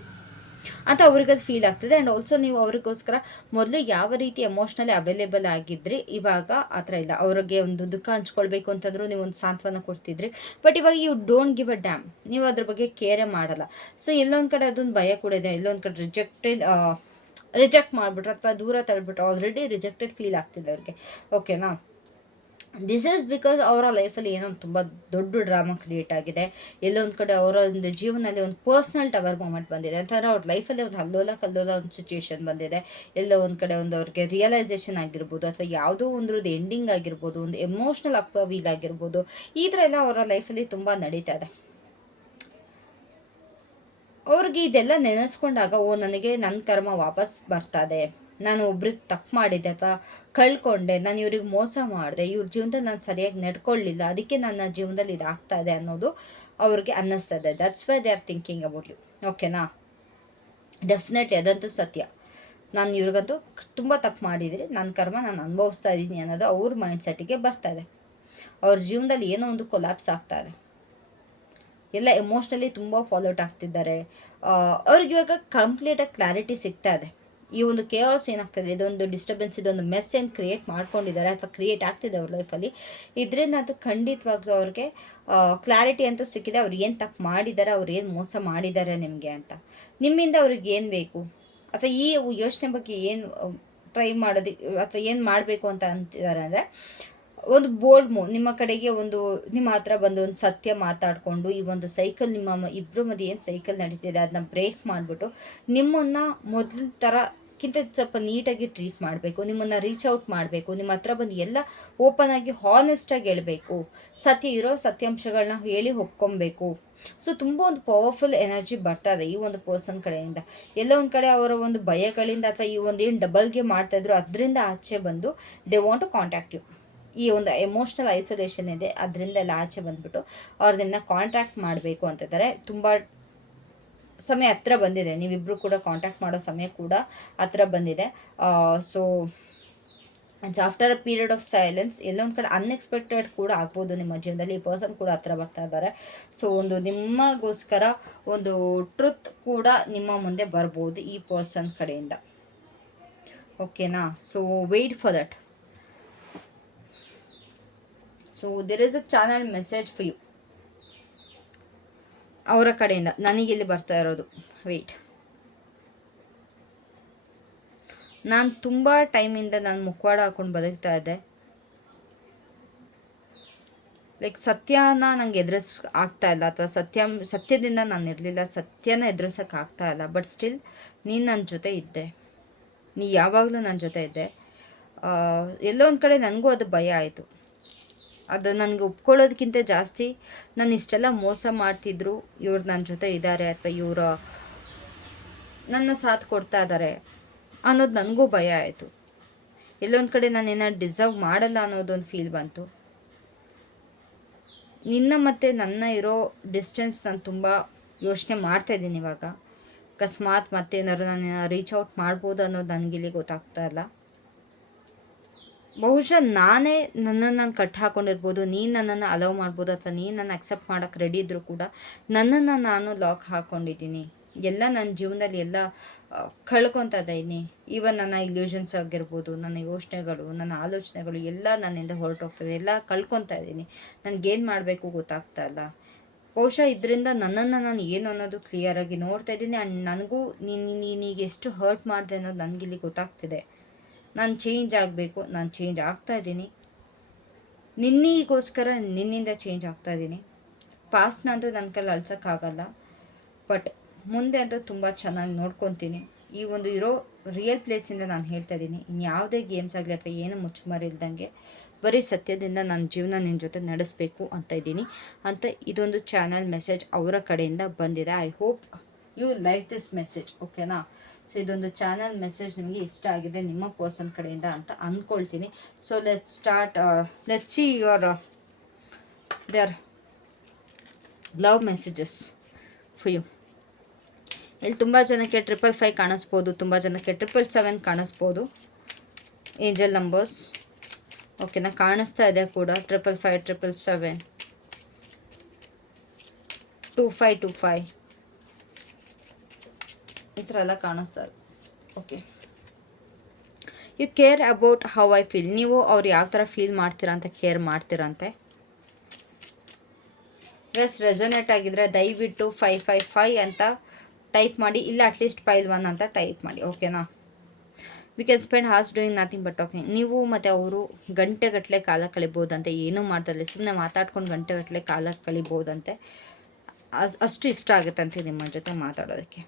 ಅಂತ ಅವ್ರಿಗದು ಫೀಲ್ ಆಗ್ತದೆ. ಆ್ಯಂಡ್ ಆಲ್ಸೋ ನೀವು ಅವ್ರಿಗೋಸ್ಕರ ಮೊದಲು ಯಾವ ರೀತಿ ಎಮೋಷ್ನಲಿ ಅವೈಲೇಬಲ್ ಆಗಿದ್ರಿ, ಇವಾಗ ಆ ಥರ ಇಲ್ಲ. ಅವ್ರಿಗೆ ಒಂದು ದುಃಖ ಹಂಚ್ಕೊಳ್ಬೇಕು ಅಂತಂದ್ರೂ ನೀವು ಒಂದು ಸಾಂತ್ವನ ಕೊಡ್ತಿದ್ರಿ, ಬಟ್ ಇವಾಗ you don't give a damn, ನೀವು ಅದ್ರ ಬಗ್ಗೆ ಕೇರೇ ಮಾಡಲ್ಲ. ಸೊ ಎಲ್ಲೊಂದು ಕಡೆ ಅದೊಂದು ಭಯ ಕೂಡ ಇದೆ, ಎಲ್ಲೊಂದು ಕಡೆ ರಿಜೆಕ್ಟ್ ಮಾಡಿಬಿಟ್ರು ಅಥವಾ ದೂರ ತಳ್ಬಿಟ್ರು, ಆಲ್ರೆಡಿ ರಿಜೆಕ್ಟೆಡ್ ಫೀಲ್ ಆಗ್ತಿದೆ ಅವ್ರಿಗೆ. ಓಕೆನಾ. ದಿಸ್ ಈಸ್ ಬಿಕಾಸ್ ಅವರ ಲೈಫಲ್ಲಿ ಏನೋ ತುಂಬ ದೊಡ್ಡ ಡ್ರಾಮಾ ಕ್ರಿಯೇಟ್ ಆಗಿದೆ. ಎಲ್ಲೊಂದು ಕಡೆ ಅವರ ಒಂದು ಜೀವನದಲ್ಲಿ ಒಂದು ಪರ್ಸ್ನಲ್ ಟವರ್ ಮೂಮೆಂಟ್ ಬಂದಿದೆ ಅಂತಂದರೆ ಅವ್ರ ಲೈಫಲ್ಲಿ ಒಂದು ಕಲ್ಲೋಲ ಒಂದು ಸಿಚುವೇಶನ್ ಬಂದಿದೆ. ಎಲ್ಲೋ ಒಂದು ಕಡೆ ಒಂದು ಅವ್ರಿಗೆ ರಿಯಲೈಸೇಷನ್ ಆಗಿರ್ಬೋದು, ಅಥವಾ ಯಾವುದೋ ಒಂದ್ರದ್ದು ಎಂಡಿಂಗ್ ಆಗಿರ್ಬೋದು, ಒಂದು ಎಮೋಷ್ನಲ್ ಅಪ್ವೀಲ್ ಆಗಿರ್ಬೋದು, ಈ ಥರ ಎಲ್ಲ ಅವರ ಲೈಫಲ್ಲಿ ತುಂಬ ನಡೀತಾ ಇದೆ. ಅವ್ರಿಗೆ ಇದೆಲ್ಲ ನೆನೆಸ್ಕೊಂಡಾಗ, ನನಗೆ ನನ್ನ ಕರ್ಮ ವಾಪಸ್ ಬರ್ತದೆ, ನಾನು ಒಬ್ರಿಗೆ ತಪ್ಪು ಮಾಡಿದ್ದೆ ಅಥವಾ ಕಳ್ಕೊಂಡೆ, ನಾನು ಇವ್ರಿಗೆ ಮೋಸ ಮಾಡಿದೆ, ಇವ್ರ ಜೀವನದಲ್ಲಿ ನಾನು ಸರಿಯಾಗಿ ನಡ್ಕೊಳ್ಳಿಲ್ಲ, ಅದಕ್ಕೆ ನನ್ನ ಜೀವನದಲ್ಲಿ ಇದಾಗ್ತಾ ಇದೆ ಅನ್ನೋದು ಅವ್ರಿಗೆ ಅನ್ನಿಸ್ತದೆ. That's why they are thinking about you. ಓಕೆನಾ. ಡೆಫಿನೆಟ್ಲಿ ಅದಂತೂ ಸತ್ಯ. ನಾನು ಇವ್ರಿಗಂತೂ ತುಂಬ ತಪ್ಪು ಮಾಡಿದರೆ ನನ್ನ ಕರ್ಮ ನಾನು ಅನುಭವಿಸ್ತಾ ಇದ್ದೀನಿ ಅನ್ನೋದು ಅವ್ರ ಮೈಂಡ್ಸೆಟ್ಟಿಗೆ ಬರ್ತಾ ಇದೆ. ಅವ್ರ ಜೀವನದಲ್ಲಿ ಏನೋ ಒಂದು ಕೊಲ್ಯಾಪ್ಸ್ ಆಗ್ತಾ ಇದೆ, ಎಲ್ಲ ಎಮೋಷ್ನಲಿ ತುಂಬ ಫಾಲೋಟ್ ಆಗ್ತಿದ್ದಾರೆ. ಅವ್ರಿಗೆ ಇವಾಗ ಕಂಪ್ಲೀಟಾಗಿ ಕ್ಲಾರಿಟಿ ಸಿಗ್ತಾ ಇದೆ. ಈ ಒಂದು ಕೇಆಸ್ ಏನಾಗ್ತದೆ, ಇದೊಂದು ಡಿಸ್ಟರ್ಬೆನ್ಸ್, ಇದೊಂದು ಮೆಸ್ ಏನು ಕ್ರಿಯೇಟ್ ಮಾಡ್ಕೊಂಡಿದ್ದಾರೆ ಅಥವಾ ಕ್ರಿಯೇಟ್ ಆಗ್ತಿದೆ ಅವ್ರ ಲೈಫಲ್ಲಿ, ಇದರಿಂದ ಅದು ಖಂಡಿತವಾಗ್ಲೂ ಅವ್ರಿಗೆ ಕ್ಲಾರಿಟಿ ಅಂತೂ ಸಿಕ್ಕಿದೆ. ಅವ್ರು ಏನು ತಪ್ಪು ಮಾಡಿದ್ದಾರೆ, ಅವ್ರು ಏನು ಮೋಸ ಮಾಡಿದ್ದಾರೆ ನಿಮಗೆ ಅಂತ. ನಿಮ್ಮಿಂದ ಅವ್ರಿಗೆ ಏನು ಬೇಕು, ಅಥವಾ ಈ ಯೋಚನೆ ಬಗ್ಗೆ ಏನು ಟ್ರೈ ಮಾಡೋದಕ್ಕೆ, ಅಥವಾ ಏನು ಮಾಡಬೇಕು ಅಂತ ಅಂತಿದ್ದಾರೆ ಅಂದರೆ, ಒಂದು ಬೋಲ್ಡ್ ಮೂವ್ ನಿಮ್ಮ ಕಡೆಗೆ, ಒಂದು ನಿಮ್ಮ ಹತ್ರ ಬಂದು ಒಂದು ಸತ್ಯ ಮಾತಾಡಿಕೊಂಡು, ಈ ಒಂದು ಸೈಕಲ್ ನಿಮ್ಮ ಇಬ್ಬರ ಮಧ್ಯೆ ಏನು ಸೈಕಲ್ ನಡೀತಿದೆ ಅದನ್ನ ಬ್ರೇಕ್ ಮಾಡಿಬಿಟ್ಟು, ನಿಮ್ಮನ್ನು ಮೊದಲ ಥರಕ್ಕಿಂತ ಸ್ವಲ್ಪ ನೀಟಾಗಿ ಟ್ರೀಟ್ ಮಾಡಬೇಕು, ನಿಮ್ಮನ್ನು ರೀಚ್ ಔಟ್ ಮಾಡಬೇಕು, ನಿಮ್ಮ ಹತ್ರ ಬಂದು ಎಲ್ಲ ಓಪನ್ ಆಗಿ ಹಾನೆಸ್ಟಾಗಿ ಹೇಳಬೇಕು, ಸತ್ಯಾಂಶಗಳನ್ನ ಹೇಳಿ ಒಪ್ಕೊಬೇಕು. ಸೊ ತುಂಬ ಒಂದು ಪವರ್ಫುಲ್ ಎನರ್ಜಿ ಬರ್ತಾ ಇದೆ ಈ ಒಂದು ಪರ್ಸನ್ ಕಡೆಯಿಂದ. ಎಲ್ಲ ಒಂದು ಕಡೆ ಅವರ ಒಂದು ಭಯಗಳಿಂದ, ಅಥವಾ ಈ ಒಂದು ಏನು ಡಬಲ್ ಗೇಮ್ ಮಾಡ್ತಾಯಿದ್ರು ಅದರಿಂದ ಆಚೆ ಬಂದು they want to contact you. ಈ ಒಂದು ಎಮೋಷ್ನಲ್ ಐಸೋಲೇಷನ್ ಇದೆ, ಅದರಿಂದ ಎಲ್ಲ ಆಚೆ ಬಂದುಬಿಟ್ಟು ಅವ್ರದನ್ನ ಕಾಂಟ್ಯಾಕ್ಟ್ ಮಾಡಬೇಕು ಅಂತಿದ್ದಾರೆ. ತುಂಬ ಸಮಯ ಹತ್ರ ಬಂದಿದೆ, ನೀವಿಬ್ಬರು ಕೂಡ ಕಾಂಟ್ಯಾಕ್ಟ್ ಮಾಡೋ ಸಮಯ ಕೂಡ ಹತ್ರ ಬಂದಿದೆ. So after a period of silence, ಎಲ್ಲೊಂದು ಕಡೆ ಅನ್ಎಕ್ಸ್ಪೆಕ್ಟೆಡ್ ಕೂಡ ಆಗ್ಬೋದು ನಿಮ್ಮ ಜೀವನದಲ್ಲಿ. ಈ ಪರ್ಸನ್ ಕೂಡ ಹತ್ರ ಬರ್ತಾ ಇದ್ದಾರೆ. ಸೊ ಒಂದು ನಿಮಗೋಸ್ಕರ ಒಂದು ಟ್ರುತ್ ಕೂಡ ನಿಮ್ಮ ಮುಂದೆ ಬರ್ಬೋದು ಈ ಪರ್ಸನ್ ಕಡೆಯಿಂದ. ಓಕೆನಾ. So wait for that. So there is a channel message for you ಅವರ ಕಡೆಯಿಂದ. ನನಗಿಲ್ಲಿ ಬರ್ತಾ ಇರೋದು, ವೆಯ್ಟ್. ನಾನು ತುಂಬ ಟೈಮಿಂದ ನಾನು ಮುಖವಾಡ ಹಾಕೊಂಡು ಬದುಕ್ತಾ ಇದ್ದೆ. ಲೈಕ್ ಸತ್ಯನ ನಂಗೆ ಆಗ್ತಾ ಇಲ್ಲ, ಅಥವಾ ಸತ್ಯದಿಂದ ನಾನು ಇರಲಿಲ್ಲ, ಸತ್ಯನ ಆಗ್ತಾ ಇಲ್ಲ. ಬಟ್ ಸ್ಟಿಲ್ ನೀನು ನನ್ನ ಜೊತೆ ಇದ್ದೆ, ನೀ ಯಾವಾಗಲೂ ನನ್ನ ಜೊತೆ ಇದ್ದೆ. ಎಲ್ಲೋ ಒಂದು ಕಡೆ ನನಗೂ ಅದು ಭಯ ಆಯಿತು. ಅದು ನನಗೆ ಒಪ್ಕೊಳ್ಳೋದಕ್ಕಿಂತ ಜಾಸ್ತಿ, ನಾನು ಇಷ್ಟೆಲ್ಲ ಮೋಸ ಮಾಡ್ತಿದ್ರು, ಇವ್ರು ನನ್ನ ಜೊತೆ ಇದ್ದಾರೆ, ಅಥವಾ ಇವರು ನನ್ನ ಸಾಥ್ ಕೊಡ್ತಾ ಇದ್ದಾರೆ ಅನ್ನೋದು ನನಗೂ ಭಯ ಆಯಿತು. ಎಲ್ಲೊಂದು ಕಡೆ ನಾನು ಏನಾದ್ರು ಡಿಸರ್ವ್ ಮಾಡಲ್ಲ ಅನ್ನೋದೊಂದು ಫೀಲ್ ಬಂತು. ನಿನ್ನ ಮತ್ತು ನನ್ನ ಇರೋ ಡಿಸ್ಟೆನ್ಸ್ ನಾನು ತುಂಬ ಯೋಚನೆ ಮಾಡ್ತಾಯಿದ್ದೀನಿ ಇವಾಗ. ಅಕಸ್ಮಾತ್ ಮತ್ತೇನಾದ್ರು ನಾನು ರೀಚ್ ಔಟ್ ಮಾಡ್ಬೋದು ಅನ್ನೋದು ನನಗಿಲ್ಲಿ ಗೊತ್ತಾಗ್ತಾ ಇಲ್ಲ. ಬಹುಶಃ ನಾನೇ ನನ್ನನ್ನು ನಾನು ಕಟ್ ಹಾಕ್ಕೊಂಡಿರ್ಬೋದು, ನೀನು ನನ್ನನ್ನು ಅಲೌ ಮಾಡ್ಬೋದು, ಅಥವಾ ನೀನು ನನ್ನ ಅಕ್ಸೆಪ್ಟ್ ಮಾಡೋಕ್ಕೆ ರೆಡಿ ಇದ್ದರೂ ಕೂಡ ನನ್ನನ್ನು ನಾನು ಲಾಕ್ ಹಾಕ್ಕೊಂಡಿದ್ದೀನಿ. ಎಲ್ಲ ನನ್ನ ಜೀವನದಲ್ಲಿ ಎಲ್ಲ ಕಳ್ಕೊತಾ ಇದ್ದೀನಿ. ಈವನ್ ನನ್ನ ಇಲ್ಯೂಷನ್ಸ್ ಆಗಿರ್ಬೋದು, ನನ್ನ ಯೋಚನೆಗಳು, ನನ್ನ ಆಲೋಚನೆಗಳು ಎಲ್ಲ ನನ್ನಿಂದ ಹೊರಟೋಗ್ತದೆ, ಎಲ್ಲ ಕಳ್ಕೊತಾ ಇದ್ದೀನಿ. ನನಗೇನು ಮಾಡಬೇಕು ಗೊತ್ತಾಗ್ತಾ ಇಲ್ಲ. ಬಹುಶಃ ಇದರಿಂದ ನನ್ನನ್ನು ನಾನು ಏನು ಅನ್ನೋದು ಕ್ಲಿಯರಾಗಿ ನೋಡ್ತಾ ಇದ್ದೀನಿ. ಆ್ಯಂಡ್ ನನಗೂ ನೀನೀಗ ಎಷ್ಟು ಹರ್ಟ್ ಮಾಡಿದೆ ಅನ್ನೋದು ನನಗಿಲ್ಲಿ ಗೊತ್ತಾಗ್ತಿದೆ. ನಾನು ಚೇಂಜ್ ಆಗಬೇಕು, ನಾನು ಚೇಂಜ್ ಆಗ್ತಾ ಇದ್ದೀನಿ. ನಿನ್ನಿಗೋಸ್ಕರ ನಿನ್ನಿಂದ ಚೇಂಜ್ ಆಗ್ತಾ ಇದ್ದೀನಿ. ಪಾಸ್ಟ್ನಂತೂ ನನ್ನ ಕೈಲಿ ಅಳ್ಸೋಕ್ಕಾಗಲ್ಲ, ಬಟ್ ಮುಂದೆ ಅಂತೂ ತುಂಬ ಚೆನ್ನಾಗಿ ನೋಡ್ಕೊತೀನಿ. ಈ ಒಂದು ಇರೋ ರಿಯಲ್ ಪ್ಲೇಸಿಂದ ನಾನು ಹೇಳ್ತಾ ಇದ್ದೀನಿ. ಇನ್ಯಾವುದೇ ಗೇಮ್ಸ್ ಆಗಲಿ ಅಥವಾ ಏನು ಮುಚ್ಚುಮರೆ ಇಲ್ದಂಗೆ ಬರೀ ಸತ್ಯದಿಂದ ನನ್ನ ಜೀವನ ನಿನ್ನ ಜೊತೆ ನಡೆಸಬೇಕು ಅಂತ ಇದ್ದೀನಿ ಅಂತ ಇದೊಂದು ಚಾನಲ್ ಮೆಸೇಜ್ ಅವರ ಕಡೆಯಿಂದ ಬಂದಿದೆ. I hope you like this message, ಓಕೆನಾ? ಸೊ ಇದೊಂದು ಚಾನಲ್ ಮೆಸೇಜ್ ನಿಮಗೆ ಇಷ್ಟ ಆಗಿದೆ ನಿಮ್ಮ ಪರ್ಸನ್ ಕಡೆಯಿಂದ ಅಂತ ಅಂದ್ಕೊಳ್ತೀನಿ. So let's see your their love messages for you. ಇಲ್ಲಿ ತುಂಬ ಜನಕ್ಕೆ 555 ಕಾಣಿಸ್ಬೋದು, ತುಂಬ ಜನಕ್ಕೆ 777 ಕಾಣಿಸ್ಬೋದು. ಏಂಜಲ್ ನಂಬರ್ಸ್ ಓಕೆನಾ, ಕಾಣಿಸ್ತಾ ಇದೆ ಕೂಡ 555, 777, 2525 ಈ ಥರ ಎಲ್ಲ ಕಾಣಿಸ್ತಾ ಇದೆ. Okay, you care about how I feel. ನೀವು ಅವ್ರು ಯಾವ ಥರ ಫೀಲ್ ಮಾಡ್ತೀರಾ ಅಂತ ಕೇರ್ ಮಾಡ್ತೀರಂತೆ. ಎಸ್, ರೆಸೊನೇಟ್ ಆಗಿದ್ರೆ ದಯವಿಟ್ಟು 555 ಅಂತ ಟೈಪ್ ಮಾಡಿ, ಇಲ್ಲ ಅಟ್ಲೀಸ್ಟ್ ಪೈಲ್ 1 ಅಂತ ಟೈಪ್ ಮಾಡಿ, ಓಕೆನಾ? We can spend horse doing nothing but talking. ನೀವು ಮತ್ತು ಅವರು ಗಂಟೆಗಟ್ಟಲೆ ಕಾಲ ಕಳಿಬೋದಂತೆ, ಏನೂ ಮಾಡ್ದಲ್ಲೇ ಸುಮ್ಮನೆ ಮಾತಾಡ್ಕೊಂಡು ಗಂಟೆಗಟ್ಟಲೆ ಕಾಲ ಕಳಿಬೋದಂತೆ. ಅಷ್ಟು ಇಷ್ಟ ಆಗುತ್ತಂತೆ ನಿಮ್ಮ ಜೊತೆ ಮಾತಾಡೋದಕ್ಕೆ.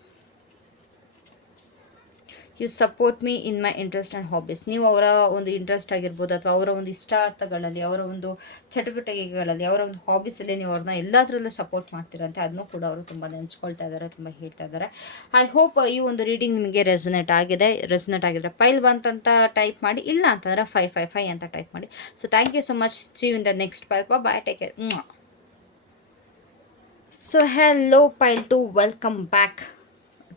You support me in my interest and hobbies. ನೀವು ಅವರ ಒಂದು ಇಂಟ್ರೆಸ್ಟ್ ಆಗಿರ್ಬೋದು ಅಥವಾ ಅವರ ಒಂದು ಇಷ್ಟಾರ್ಥಗಳಲ್ಲಿ, ಅವರ ಒಂದು ಚಟುವಟಿಕೆಗಳಲ್ಲಿ, ಅವರ ಒಂದು ಹಾಬೀಸಲ್ಲಿ ನೀವು ಅವ್ರನ್ನ ಎಲ್ಲದರಲ್ಲೂ ಸಪೋರ್ಟ್ ಮಾಡ್ತೀರಂತೆ. ಅದನ್ನೂ ಕೂಡ ಅವರು ತುಂಬ ನೆನೆಸ್ಕೊಳ್ತಾ ಇದ್ದಾರೆ, ತುಂಬ ಹೇಳ್ತಾ ಇದ್ದಾರೆ. ಐ ಹೋಪ್ ಈ ಒಂದು ರೀಡಿಂಗ್ ನಿಮಗೆ ರೆಸೊನೇಟ್ ಆಗಿದ್ರೆ ಪೈಲ್ 1 ಅಂತ ಟೈಪ್ ಮಾಡಿ, ಇಲ್ಲ ಅಂತಂದರೆ 555 ಅಂತ ಟೈಪ್ ಮಾಡಿ. So thank you so much. See you in the next pile. Bye, take care. So hello pile 2, welcome back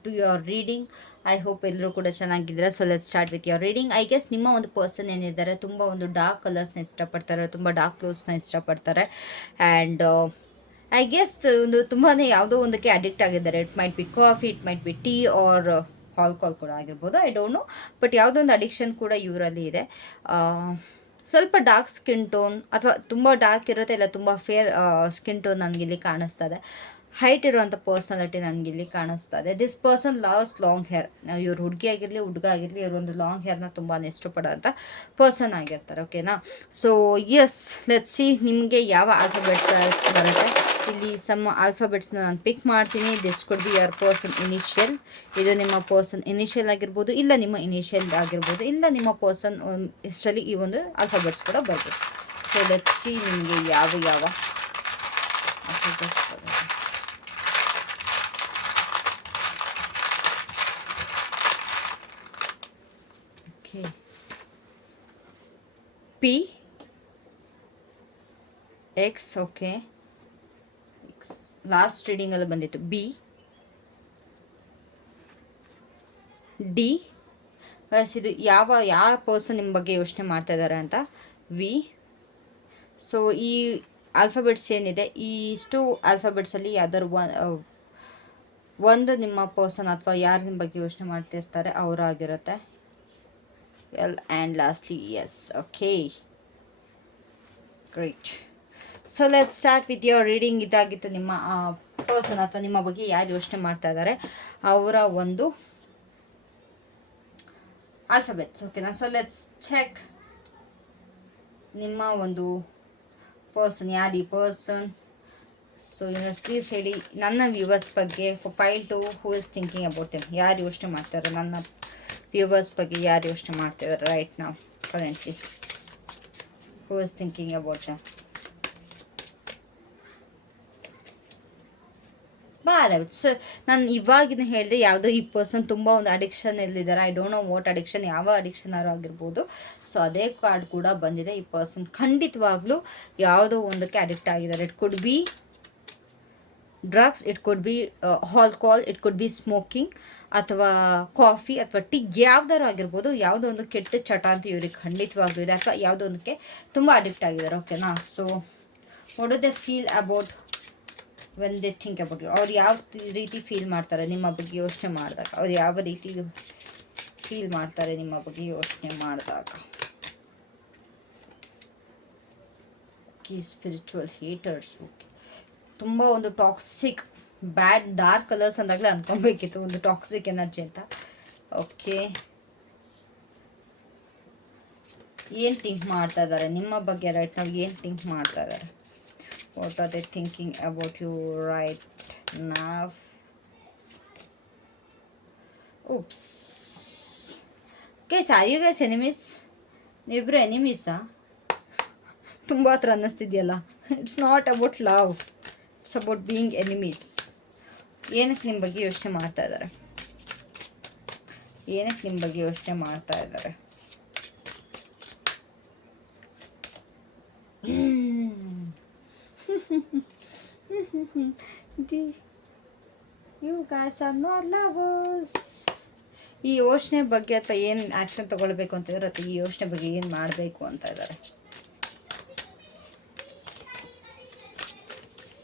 to your reading. I hope ಎಲ್ಲರೂ ಕೂಡ ಚೆನ್ನಾಗಿದ್ದಾರೆ. So let start with your reading. I guess ನಿಮ್ಮ ಒಂದು person ಏನಿದ್ದಾರೆ ತುಂಬ ಒಂದು dark ಕಲರ್ಸ್ನ ಇಷ್ಟಪಡ್ತಾರೆ, ತುಂಬ ಡಾರ್ಕ್ ಕ್ಲೋತ್ಸ್ನ ಇಷ್ಟಪಡ್ತಾರೆ. ಆ್ಯಂಡ್ ಐ ಗೆಸ್ ಒಂದು ತುಂಬಾ ಯಾವುದೋ ಒಂದಕ್ಕೆ ಅಡಿಕ್ಟ್ ಆಗಿದ್ದಾರೆ. It might be coffee, it might be tea or alcohol ಕೂಡ ಆಗಿರ್ಬೋದು, ಐ ಡೋಂಟ್ ನೋ. ಬಟ್ ಯಾವುದೋ ಒಂದು ಅಡಿಕ್ಷನ್ ಕೂಡ ಇವರಲ್ಲಿ ಇದೆ. ಸ್ವಲ್ಪ ಡಾರ್ಕ್ ಸ್ಕಿನ್ ಟೋನ್ ಅಥವಾ ತುಂಬ ಡಾರ್ಕ್ ಇರುತ್ತೆ, ಇಲ್ಲ ತುಂಬ ಫೇರ್ ಸ್ಕಿನ್ ಟೋನ್ ನನಗಿಲ್ಲಿ ಕಾಣಿಸ್ತಾ ಇದೆ. ಹೈಟ್ ಇರುವಂಥ ಪರ್ಸನಾಲಿಟಿ ನನಗಿಲ್ಲಿ ಕಾಣಿಸ್ತಾ ಇದೆ. This person loves long hair. ಇವ್ರು ಹುಡುಗಿ ಆಗಿರಲಿ ಹುಡುಗ ಆಗಿರಲಿ, ಇವರು ಒಂದು ಲಾಂಗ್ ಹೇರ್ನ ತುಂಬಾ ಇಷ್ಟಪಡೋಂಥ ಪರ್ಸನ್ ಆಗಿರ್ತಾರೆ, ಓಕೆನಾ? ಸೊ ಎಸ್, ಲೆಟ್ಸ್ ಸಿ ನಿಮಗೆ ಯಾವ ಆಲ್ಫಾಬೆಟ್ಸ್ ಬರುತ್ತೆ. ಇಲ್ಲಿ ಸಮ್ ಆಲ್ಫಾಬೆಟ್ಸ್ನ ನಾನು ಪಿಕ್ ಮಾಡ್ತೀನಿ. This could be your person initial. ಇದು ನಿಮ್ಮ ಪರ್ಸನ್ ಇನಿಷಿಯಲ್ ಆಗಿರ್ಬೋದು, ಇಲ್ಲ ನಿಮ್ಮ ಇನಿಷಿಯಲ್ ಆಗಿರ್ಬೋದು, ಇಲ್ಲ ನಿಮ್ಮ ಪರ್ಸನ್ ಹೆಸರಲ್ಲಿ ಈ ಒಂದು ಆಲ್ಫಾಬೆಟ್ಸ್ ಕೂಡ ಬರ್ಬೋದು. ಸೊ ಲೆಟ್ಸ್ ಸಿ ನಿಮಗೆ ಯಾವ ಆಲ್ಫಾಬೆಟ್ಸ್ ಬರುತ್ತೆ. ಪಿ ಎಕ್ಸ್, ಓಕೆ, ಲಾಸ್ಟ್ ರೀಡಿಂಗಲ್ಲಿ ಬಂದಿತ್ತು. B, D. ಇದು ಯಾವ ಪರ್ಸನ್ ನಿಮ್ಮ ಬಗ್ಗೆ ಯೋಚನೆ ಮಾಡ್ತಾ ಇದ್ದಾರೆ ಅಂತ. ವಿ. ಸೊ ಈ ಆಲ್ಫಾಬೆಟ್ಸ್ ಏನಿದೆ, ಇಷ್ಟು ಆಲ್ಫಾಬೆಟ್ಸಲ್ಲಿ ಯಾವ್ದಾದ್ರು ಒಂದು ನಿಮ್ಮ ಪರ್ಸನ್ ಅಥವಾ ಯಾರು ನಿಮ್ಮ ಬಗ್ಗೆ ಯೋಚನೆ ಮಾಡ್ತಿರ್ತಾರೆ ಅವರಾಗಿರುತ್ತೆ. L and lastly S. Okay, great. So let start with your reading. ಇದಾಗಿತ್ತು ನಿಮ್ಮ ಪರ್ಸನ್ ಅಥವಾ ನಿಮ್ಮ ಬಗ್ಗೆ ಯಾರು ಯೋಚನೆ ಮಾಡ್ತಾ ಇದ್ದಾರೆ ಅವರ ಒಂದು ಆಲ್ಫಾಬೆಟ್ಸ್, ಓಕೆನಾ? ಸೊ ಲೆಟ್ಸ್ ಚೆಕ್ ನಿಮ್ಮ ಒಂದು ಪರ್ಸನ್, ಯಾರು ಈ ಪರ್ಸನ್. ಸೊ ಪ್ಲೀಸ್ ಹೇಳಿ ನನ್ನ ವ್ಯೂವರ್ಸ್ ಬಗ್ಗೆ. For pile 2, who is thinking about them. ಯಾರು ಯೋಚನೆ ಮಾಡ್ತಾರೆ ನನ್ನ ವ್ಯೂವರ್ಸ್ ಬಗ್ಗೆ, ಯಾರು ಯೋಚನೆ ಮಾಡ್ತಿದ್ದಾರೆ ರೈಟ್ ನಾವು currently. Who is thinking about them. ಬಾರಬಿಟ್ಸ್. ನಾನು ಇವಾಗಿನ ಹೇಳಿದೆ ಯಾವುದೋ ಈ ಪರ್ಸನ್ ತುಂಬ ಒಂದು ಅಡಿಕ್ಷನಲ್ಲಿದ್ದಾರೆ. I don't know what addiction, ಯಾವ ಅಡಿಕ್ಷನಾರು ಆಗಿರ್ಬೋದು. ಸೊ ಅದೇ ಕಾರ್ಡ್ ಕೂಡ ಬಂದಿದೆ. ಈ ಪರ್ಸನ್ ಖಂಡಿತವಾಗ್ಲೂ ಯಾವುದೋ ಒಂದಕ್ಕೆ ಅಡಿಕ್ಟ್ ಆಗಿದ್ದಾರೆ. It could be drugs, it could be alcohol, it could be smoking ಅಥವಾ ಕಾಫಿ ಅಥವಾ ಟೀ, ಯಾವ್ದಾರು ಆಗಿರ್ಬೋದು. ಯಾವುದೋ ಒಂದು ಕೆಟ್ಟ ಚಟ ಅಂತ ಇವ್ರಿಗೆ ಖಂಡಿತವಾಗ್ಲೂ ಇದೆ, ಅಥವಾ ಯಾವುದೋ ಒಂದಕ್ಕೆ ತುಂಬ ಅಡಿಕ್ಟ್ ಆಗಿದ್ದಾರೆ, ಓಕೆನಾ? So what do they feel about when they think about you. ಅವ್ರು ಯಾವ ರೀತಿ ಫೀಲ್ ಮಾಡ್ತಾರೆ ನಿಮ್ಮ ಬಗ್ಗೆ ಯೋಚನೆ ಮಾಡಿದಾಗ, ಅವ್ರು ಯಾವ ರೀತಿ ಫೀಲ್ ಮಾಡ್ತಾರೆ ನಿಮ್ಮ ಬಗ್ಗೆ ಯೋಚನೆ ಮಾಡಿದಾಗ. Okay, spiritual haters. ಓಕೆ, ತುಂಬ ಒಂದು ಟಾಕ್ಸಿಕ್ ಬ್ಯಾಡ್ ಡಾರ್ಕ್ ಕಲರ್ಸ್ ಅಂದಾಗಲೇ ಅಂದ್ಕೊಬೇಕಿತ್ತು ಒಂದು ಟಾಕ್ಸಿಕ್ ಎನರ್ಜಿ ಅಂತ. ಓಕೆ, ಏನು ಥಿಂಕ್ ಮಾಡ್ತಾ ಇದ್ದಾರೆ ನಿಮ್ಮ ಬಗ್ಗೆ ರೈಟ್ ನಾವು? ಏನು ಥಿಂಕ್ ಮಾಡ್ತಾ ಇದ್ದಾರೆ? What are they thinking about you right ನಾವ್? Oops. Guys, are you guys enemies? ನೀವಿಬ್ರು ಎನಿಮೀಸಾ? ತುಂಬ ಹತ್ರ ಅನ್ನಿಸ್ತಿದೆಯಲ್ಲ. It's not about love, it's about being enemies. ಏನಕ್ಕೆ ನಿಮ್ಮ ಬಗ್ಗೆ ಯೋಚನೆ ಮಾಡ್ತಾ ಇದ್ದಾರೆ? ಏನಕ್ಕೆ ನಿಮ್ಮ ಬಗ್ಗೆ ಯೋಚನೆ ಮಾಡ್ತಾ ಇದ್ದಾರೆ? You guys are not lovers. ಈ ಯೋಚನೆ ಬಗ್ಗೆ ಅಥವಾ ಏನು ಆ್ಯಕ್ಷನ್ ತೊಗೊಳ್ಬೇಕು ಅಂತ ಇದ್ದಾರೆ, ಅಥವಾ ಈ ಯೋಚನೆ ಬಗ್ಗೆ ಏನು ಮಾಡಬೇಕು ಅಂತ ಇದ್ದಾರೆ.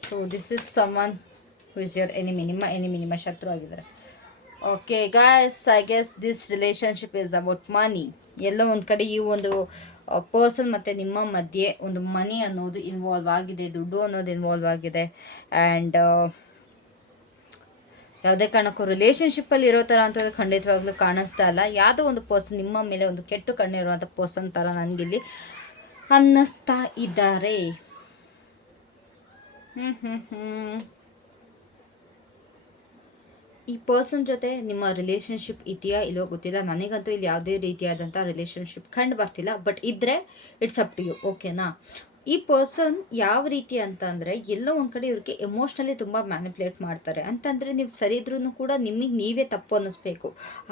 So this is someone who is your enemy. ನಿಮ್ಮ ಶತ್ರು ಆಗಿದ್ದಾರೆ. Okay guys, I guess this relationship is about money. ಎಲ್ಲೋ ಒಂದು ಕಡೆ ಈ ಒಂದು ಪರ್ಸನ್ ಮತ್ತು ನಿಮ್ಮ ಮಧ್ಯೆ ಒಂದು ಮನಿ ಅನ್ನೋದು ಇನ್ವಾಲ್ವ್ ಆಗಿದೆ, ದುಡ್ಡು ಅನ್ನೋದು ಇನ್ವಾಲ್ವ್ ಆಗಿದೆ. ಆ್ಯಂಡ್ ಯಾವುದೇ ಕಾರಣಕ್ಕೂ ರಿಲೇಷನ್ಶಿಪ್ಪಲ್ಲಿ ಇರೋ ಥರ ಅಂತ ಖಂಡಿತವಾಗ್ಲೂ ಕಾಣಿಸ್ತಾ ಇಲ್ಲ. ಯಾವುದೋ ಒಂದು ಪರ್ಸನ್ ನಿಮ್ಮ ಮೇಲೆ ಒಂದು ಕೆಟ್ಟು ಕಣ್ಣಿರುವಂಥ ಪರ್ಸನ್ ಥರ ನನಗಿಲ್ಲಿ ಅನ್ನಿಸ್ತಾ ಇದ್ದಾರೆ. ಈ ಪರ್ಸನ್ ಜೊತೆ ನಿಮ್ಮ ರಿಲೇಷನ್ಶಿಪ್ ಇದೆಯಾ ಇಲ್ಲೋ ಗೊತ್ತಿಲ್ಲ. ನನಗಂತೂ ಇಲ್ಲಿ ಯಾವುದೇ ರೀತಿಯಾದಂಥ ರಿಲೇಷನ್ಶಿಪ್ ಕಂಡು ಬರ್ತಿಲ್ಲ. ಬಟ್ ಇದ್ದರೆ ಇಟ್ಸ್ ಅಪ್ ಟು ಯು. ಓಕೆನಾ? ಈ ಪರ್ಸನ್ ಯಾವ ರೀತಿ ಅಂತ ಅಂದರೆ, ಎಲ್ಲೋ ಒಂದು ಕಡೆ ಇವ್ರಿಗೆ ಎಮೋಷ್ನಲಿ ತುಂಬ ಮ್ಯಾನಿಪ್ಯುಲೇಟ್ ಮಾಡ್ತಾರೆ. ಅಂತಂದರೆ ನೀವು ಸರಿ ಇದ್ರೂ ಕೂಡ ನಿಮಗೆ ನೀವೇ ತಪ್ಪು ಅನ್ನಿಸ್ಬೇಕು,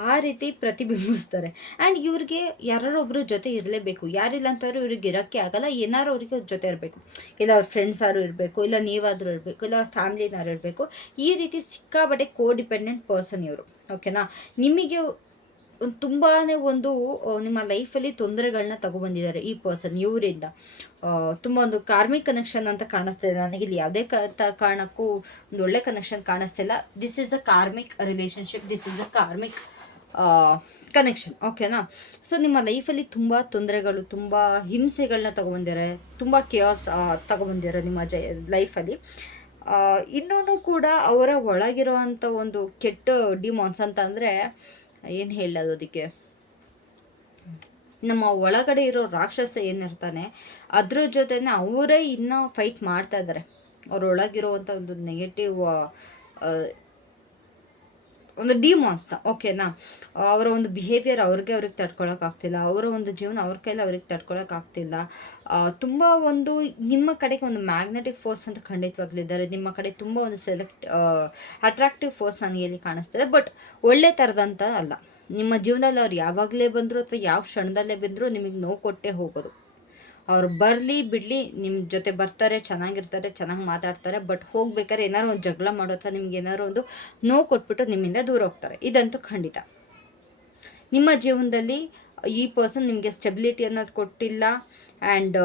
ಆ ರೀತಿ ಪ್ರತಿಬಿಂಬಿಸ್ತಾರೆ. ಆ್ಯಂಡ್ ಇವ್ರಿಗೆ ಯಾರೊಬ್ಬರು ಜೊತೆ ಇರಲೇಬೇಕು. ಯಾರಿಲ್ಲ ಅಂತಂದ್ರೆ ಇವ್ರಿಗೆ ಇರೋಕ್ಕೆ ಆಗಲ್ಲ. ಏನಾರು ಅವ್ರಿಗೆ ಜೊತೆ ಇರಬೇಕು. ಇಲ್ಲ ಅವ್ರ ಫ್ರೆಂಡ್ಸ್ ಯಾರು ಇರಬೇಕು, ಇಲ್ಲ ನೀವಾದರೂ ಇರಬೇಕು, ಇಲ್ಲ ಅವ್ರ ಫ್ಯಾಮ್ಲಿನಾರು ಇರಬೇಕು. ಈ ರೀತಿ ಸಿಕ್ಕಾಬಟ್ಟೆ ಕೋಡಿಪೆಂಡೆಂಟ್ ಪರ್ಸನ್ ಇವರು. ಓಕೆನಾ? ನಿಮಗೆ ತುಂಬಾ ಒಂದು ನಿಮ್ಮ ಲೈಫಲ್ಲಿ ತೊಂದರೆಗಳನ್ನ ತಗೊಬಂದಿದ್ದಾರೆ ಈ ಪರ್ಸನ್ ಇವರಿಂದ. ತುಂಬ ಒಂದು ಕಾರ್ಮಿಕ್ ಕನೆಕ್ಷನ್ ಅಂತ ಕಾಣಿಸ್ತಾ ಇದೆ ನನಗೆ. ಇಲ್ಲಿ ಯಾವುದೇ ಕಾರಣಕ್ಕೂ ಒಂದು ಒಳ್ಳೆ ಕನೆಕ್ಷನ್ ಕಾಣಿಸ್ತಿಲ್ಲ. This is a karmic relationship, this is a karmic connection. ಓಕೆನಾ? ಸೊ ನಿಮ್ಮ ಲೈಫಲ್ಲಿ ತುಂಬ ತೊಂದರೆಗಳು, ತುಂಬ ಹಿಂಸೆಗಳನ್ನ ತಗೊಬಂದಿದ್ದಾರೆ, ತುಂಬ ಕೇಯಾಸ್ ತಗೊಬಂದಿದ್ದಾರೆ ನಿಮ್ಮ ಲೈಫಲ್ಲಿ. ಇನ್ನೂ ಕೂಡ ಅವರ ಒಳಗಿರುವಂಥ ಒಂದು ಕೆಟ್ಟ ಡಿಮಾನ್ಸ್ ಅಂತ ಅಂದರೆ ಏನು ಹೇಳೋದು ಅದಕ್ಕೆ, ನಮ್ಮ ಒಳಗಡೆ ಇರೋ ರಾಕ್ಷಸ ಏನಿರ್ತಾನೆ ಅದ್ರ ಜೊತೆನೆ ಅವರೇ ಇನ್ನೂ ಫೈಟ್ ಮಾಡ್ತಾ ಇದ್ದಾರೆ. ಅವರೊಳಗಿರುವಂಥ ಒಂದು ನೆಗೆಟಿವ್ ಒಂದು ಡಿಮಾನ್ಸ್ನ. ಓಕೆನಾ? ಅವರ ಒಂದು ಬಿಹೇವಿಯರ್ ಅವ್ರಿಗೆ ತಡ್ಕೊಳಕ್ಕಾಗ್ತಿಲ್ಲ, ಅವರ ಒಂದು ಜೀವನ ಅವ್ರ ಕೈಲಿ ಅವ್ರಿಗೆ ತಡ್ಕೊಳಕ್ಕಾಗ್ತಿಲ್ಲ. ತುಂಬ ಒಂದು ನಿಮ್ಮ ಕಡೆಗೆ ಒಂದು ಮ್ಯಾಗ್ನೆಟಿಕ್ ಫೋರ್ಸ್ ಅಂತ ಖಂಡಿತವಾಗ್ಲಿದ್ದಾರೆ. ನಿಮ್ಮ ಕಡೆ ತುಂಬ ಒಂದು ಅಟ್ರಾಕ್ಟಿವ್ ಫೋರ್ಸ್ ನನಗೆ ಇಲ್ಲಿ ಕಾಣಿಸ್ತಿದೆ. ಬಟ್ ಒಳ್ಳೆ ಥರದಂತ ಅಲ್ಲ. ನಿಮ್ಮ ಜೀವನದಲ್ಲಿ ಅವ್ರು ಯಾವಾಗಲೇ ಬಂದರು ಅಥವಾ ಯಾವ ಕ್ಷಣದಲ್ಲೇ ಬಂದರೂ ನಿಮಗೆ ನೋವು ಕೊಟ್ಟೇ ಹೋಗೋದು. ಅವ್ರು ಬರಲಿ ಬಿಡಲಿ ನಿಮ್ಮ ಜೊತೆ ಬರ್ತಾರೆ, ಚೆನ್ನಾಗಿರ್ತಾರೆ, ಚೆನ್ನಾಗಿ ಮಾತಾಡ್ತಾರೆ. ಬಟ್ ಹೋಗ್ಬೇಕಾದ್ರೆ ಏನಾದ್ರು ಒಂದು ಜಗಳ ಮಾಡೋ ಅಥವಾ ನಿಮ್ಗೆ ಏನಾದ್ರು ಒಂದು ನೋವು ಕೊಟ್ಬಿಟ್ಟು ನಿಮ್ಮಿಂದ ದೂರ ಹೋಗ್ತಾರೆ. ಇದಂತೂ ಖಂಡಿತ. ನಿಮ್ಮ ಜೀವನದಲ್ಲಿ ಈ ಪರ್ಸನ್ ನಿಮಗೆ ಸ್ಟೆಬಿಲಿಟಿ ಅನ್ನೋದು ಕೊಟ್ಟಿಲ್ಲ. ಆ್ಯಂಡ್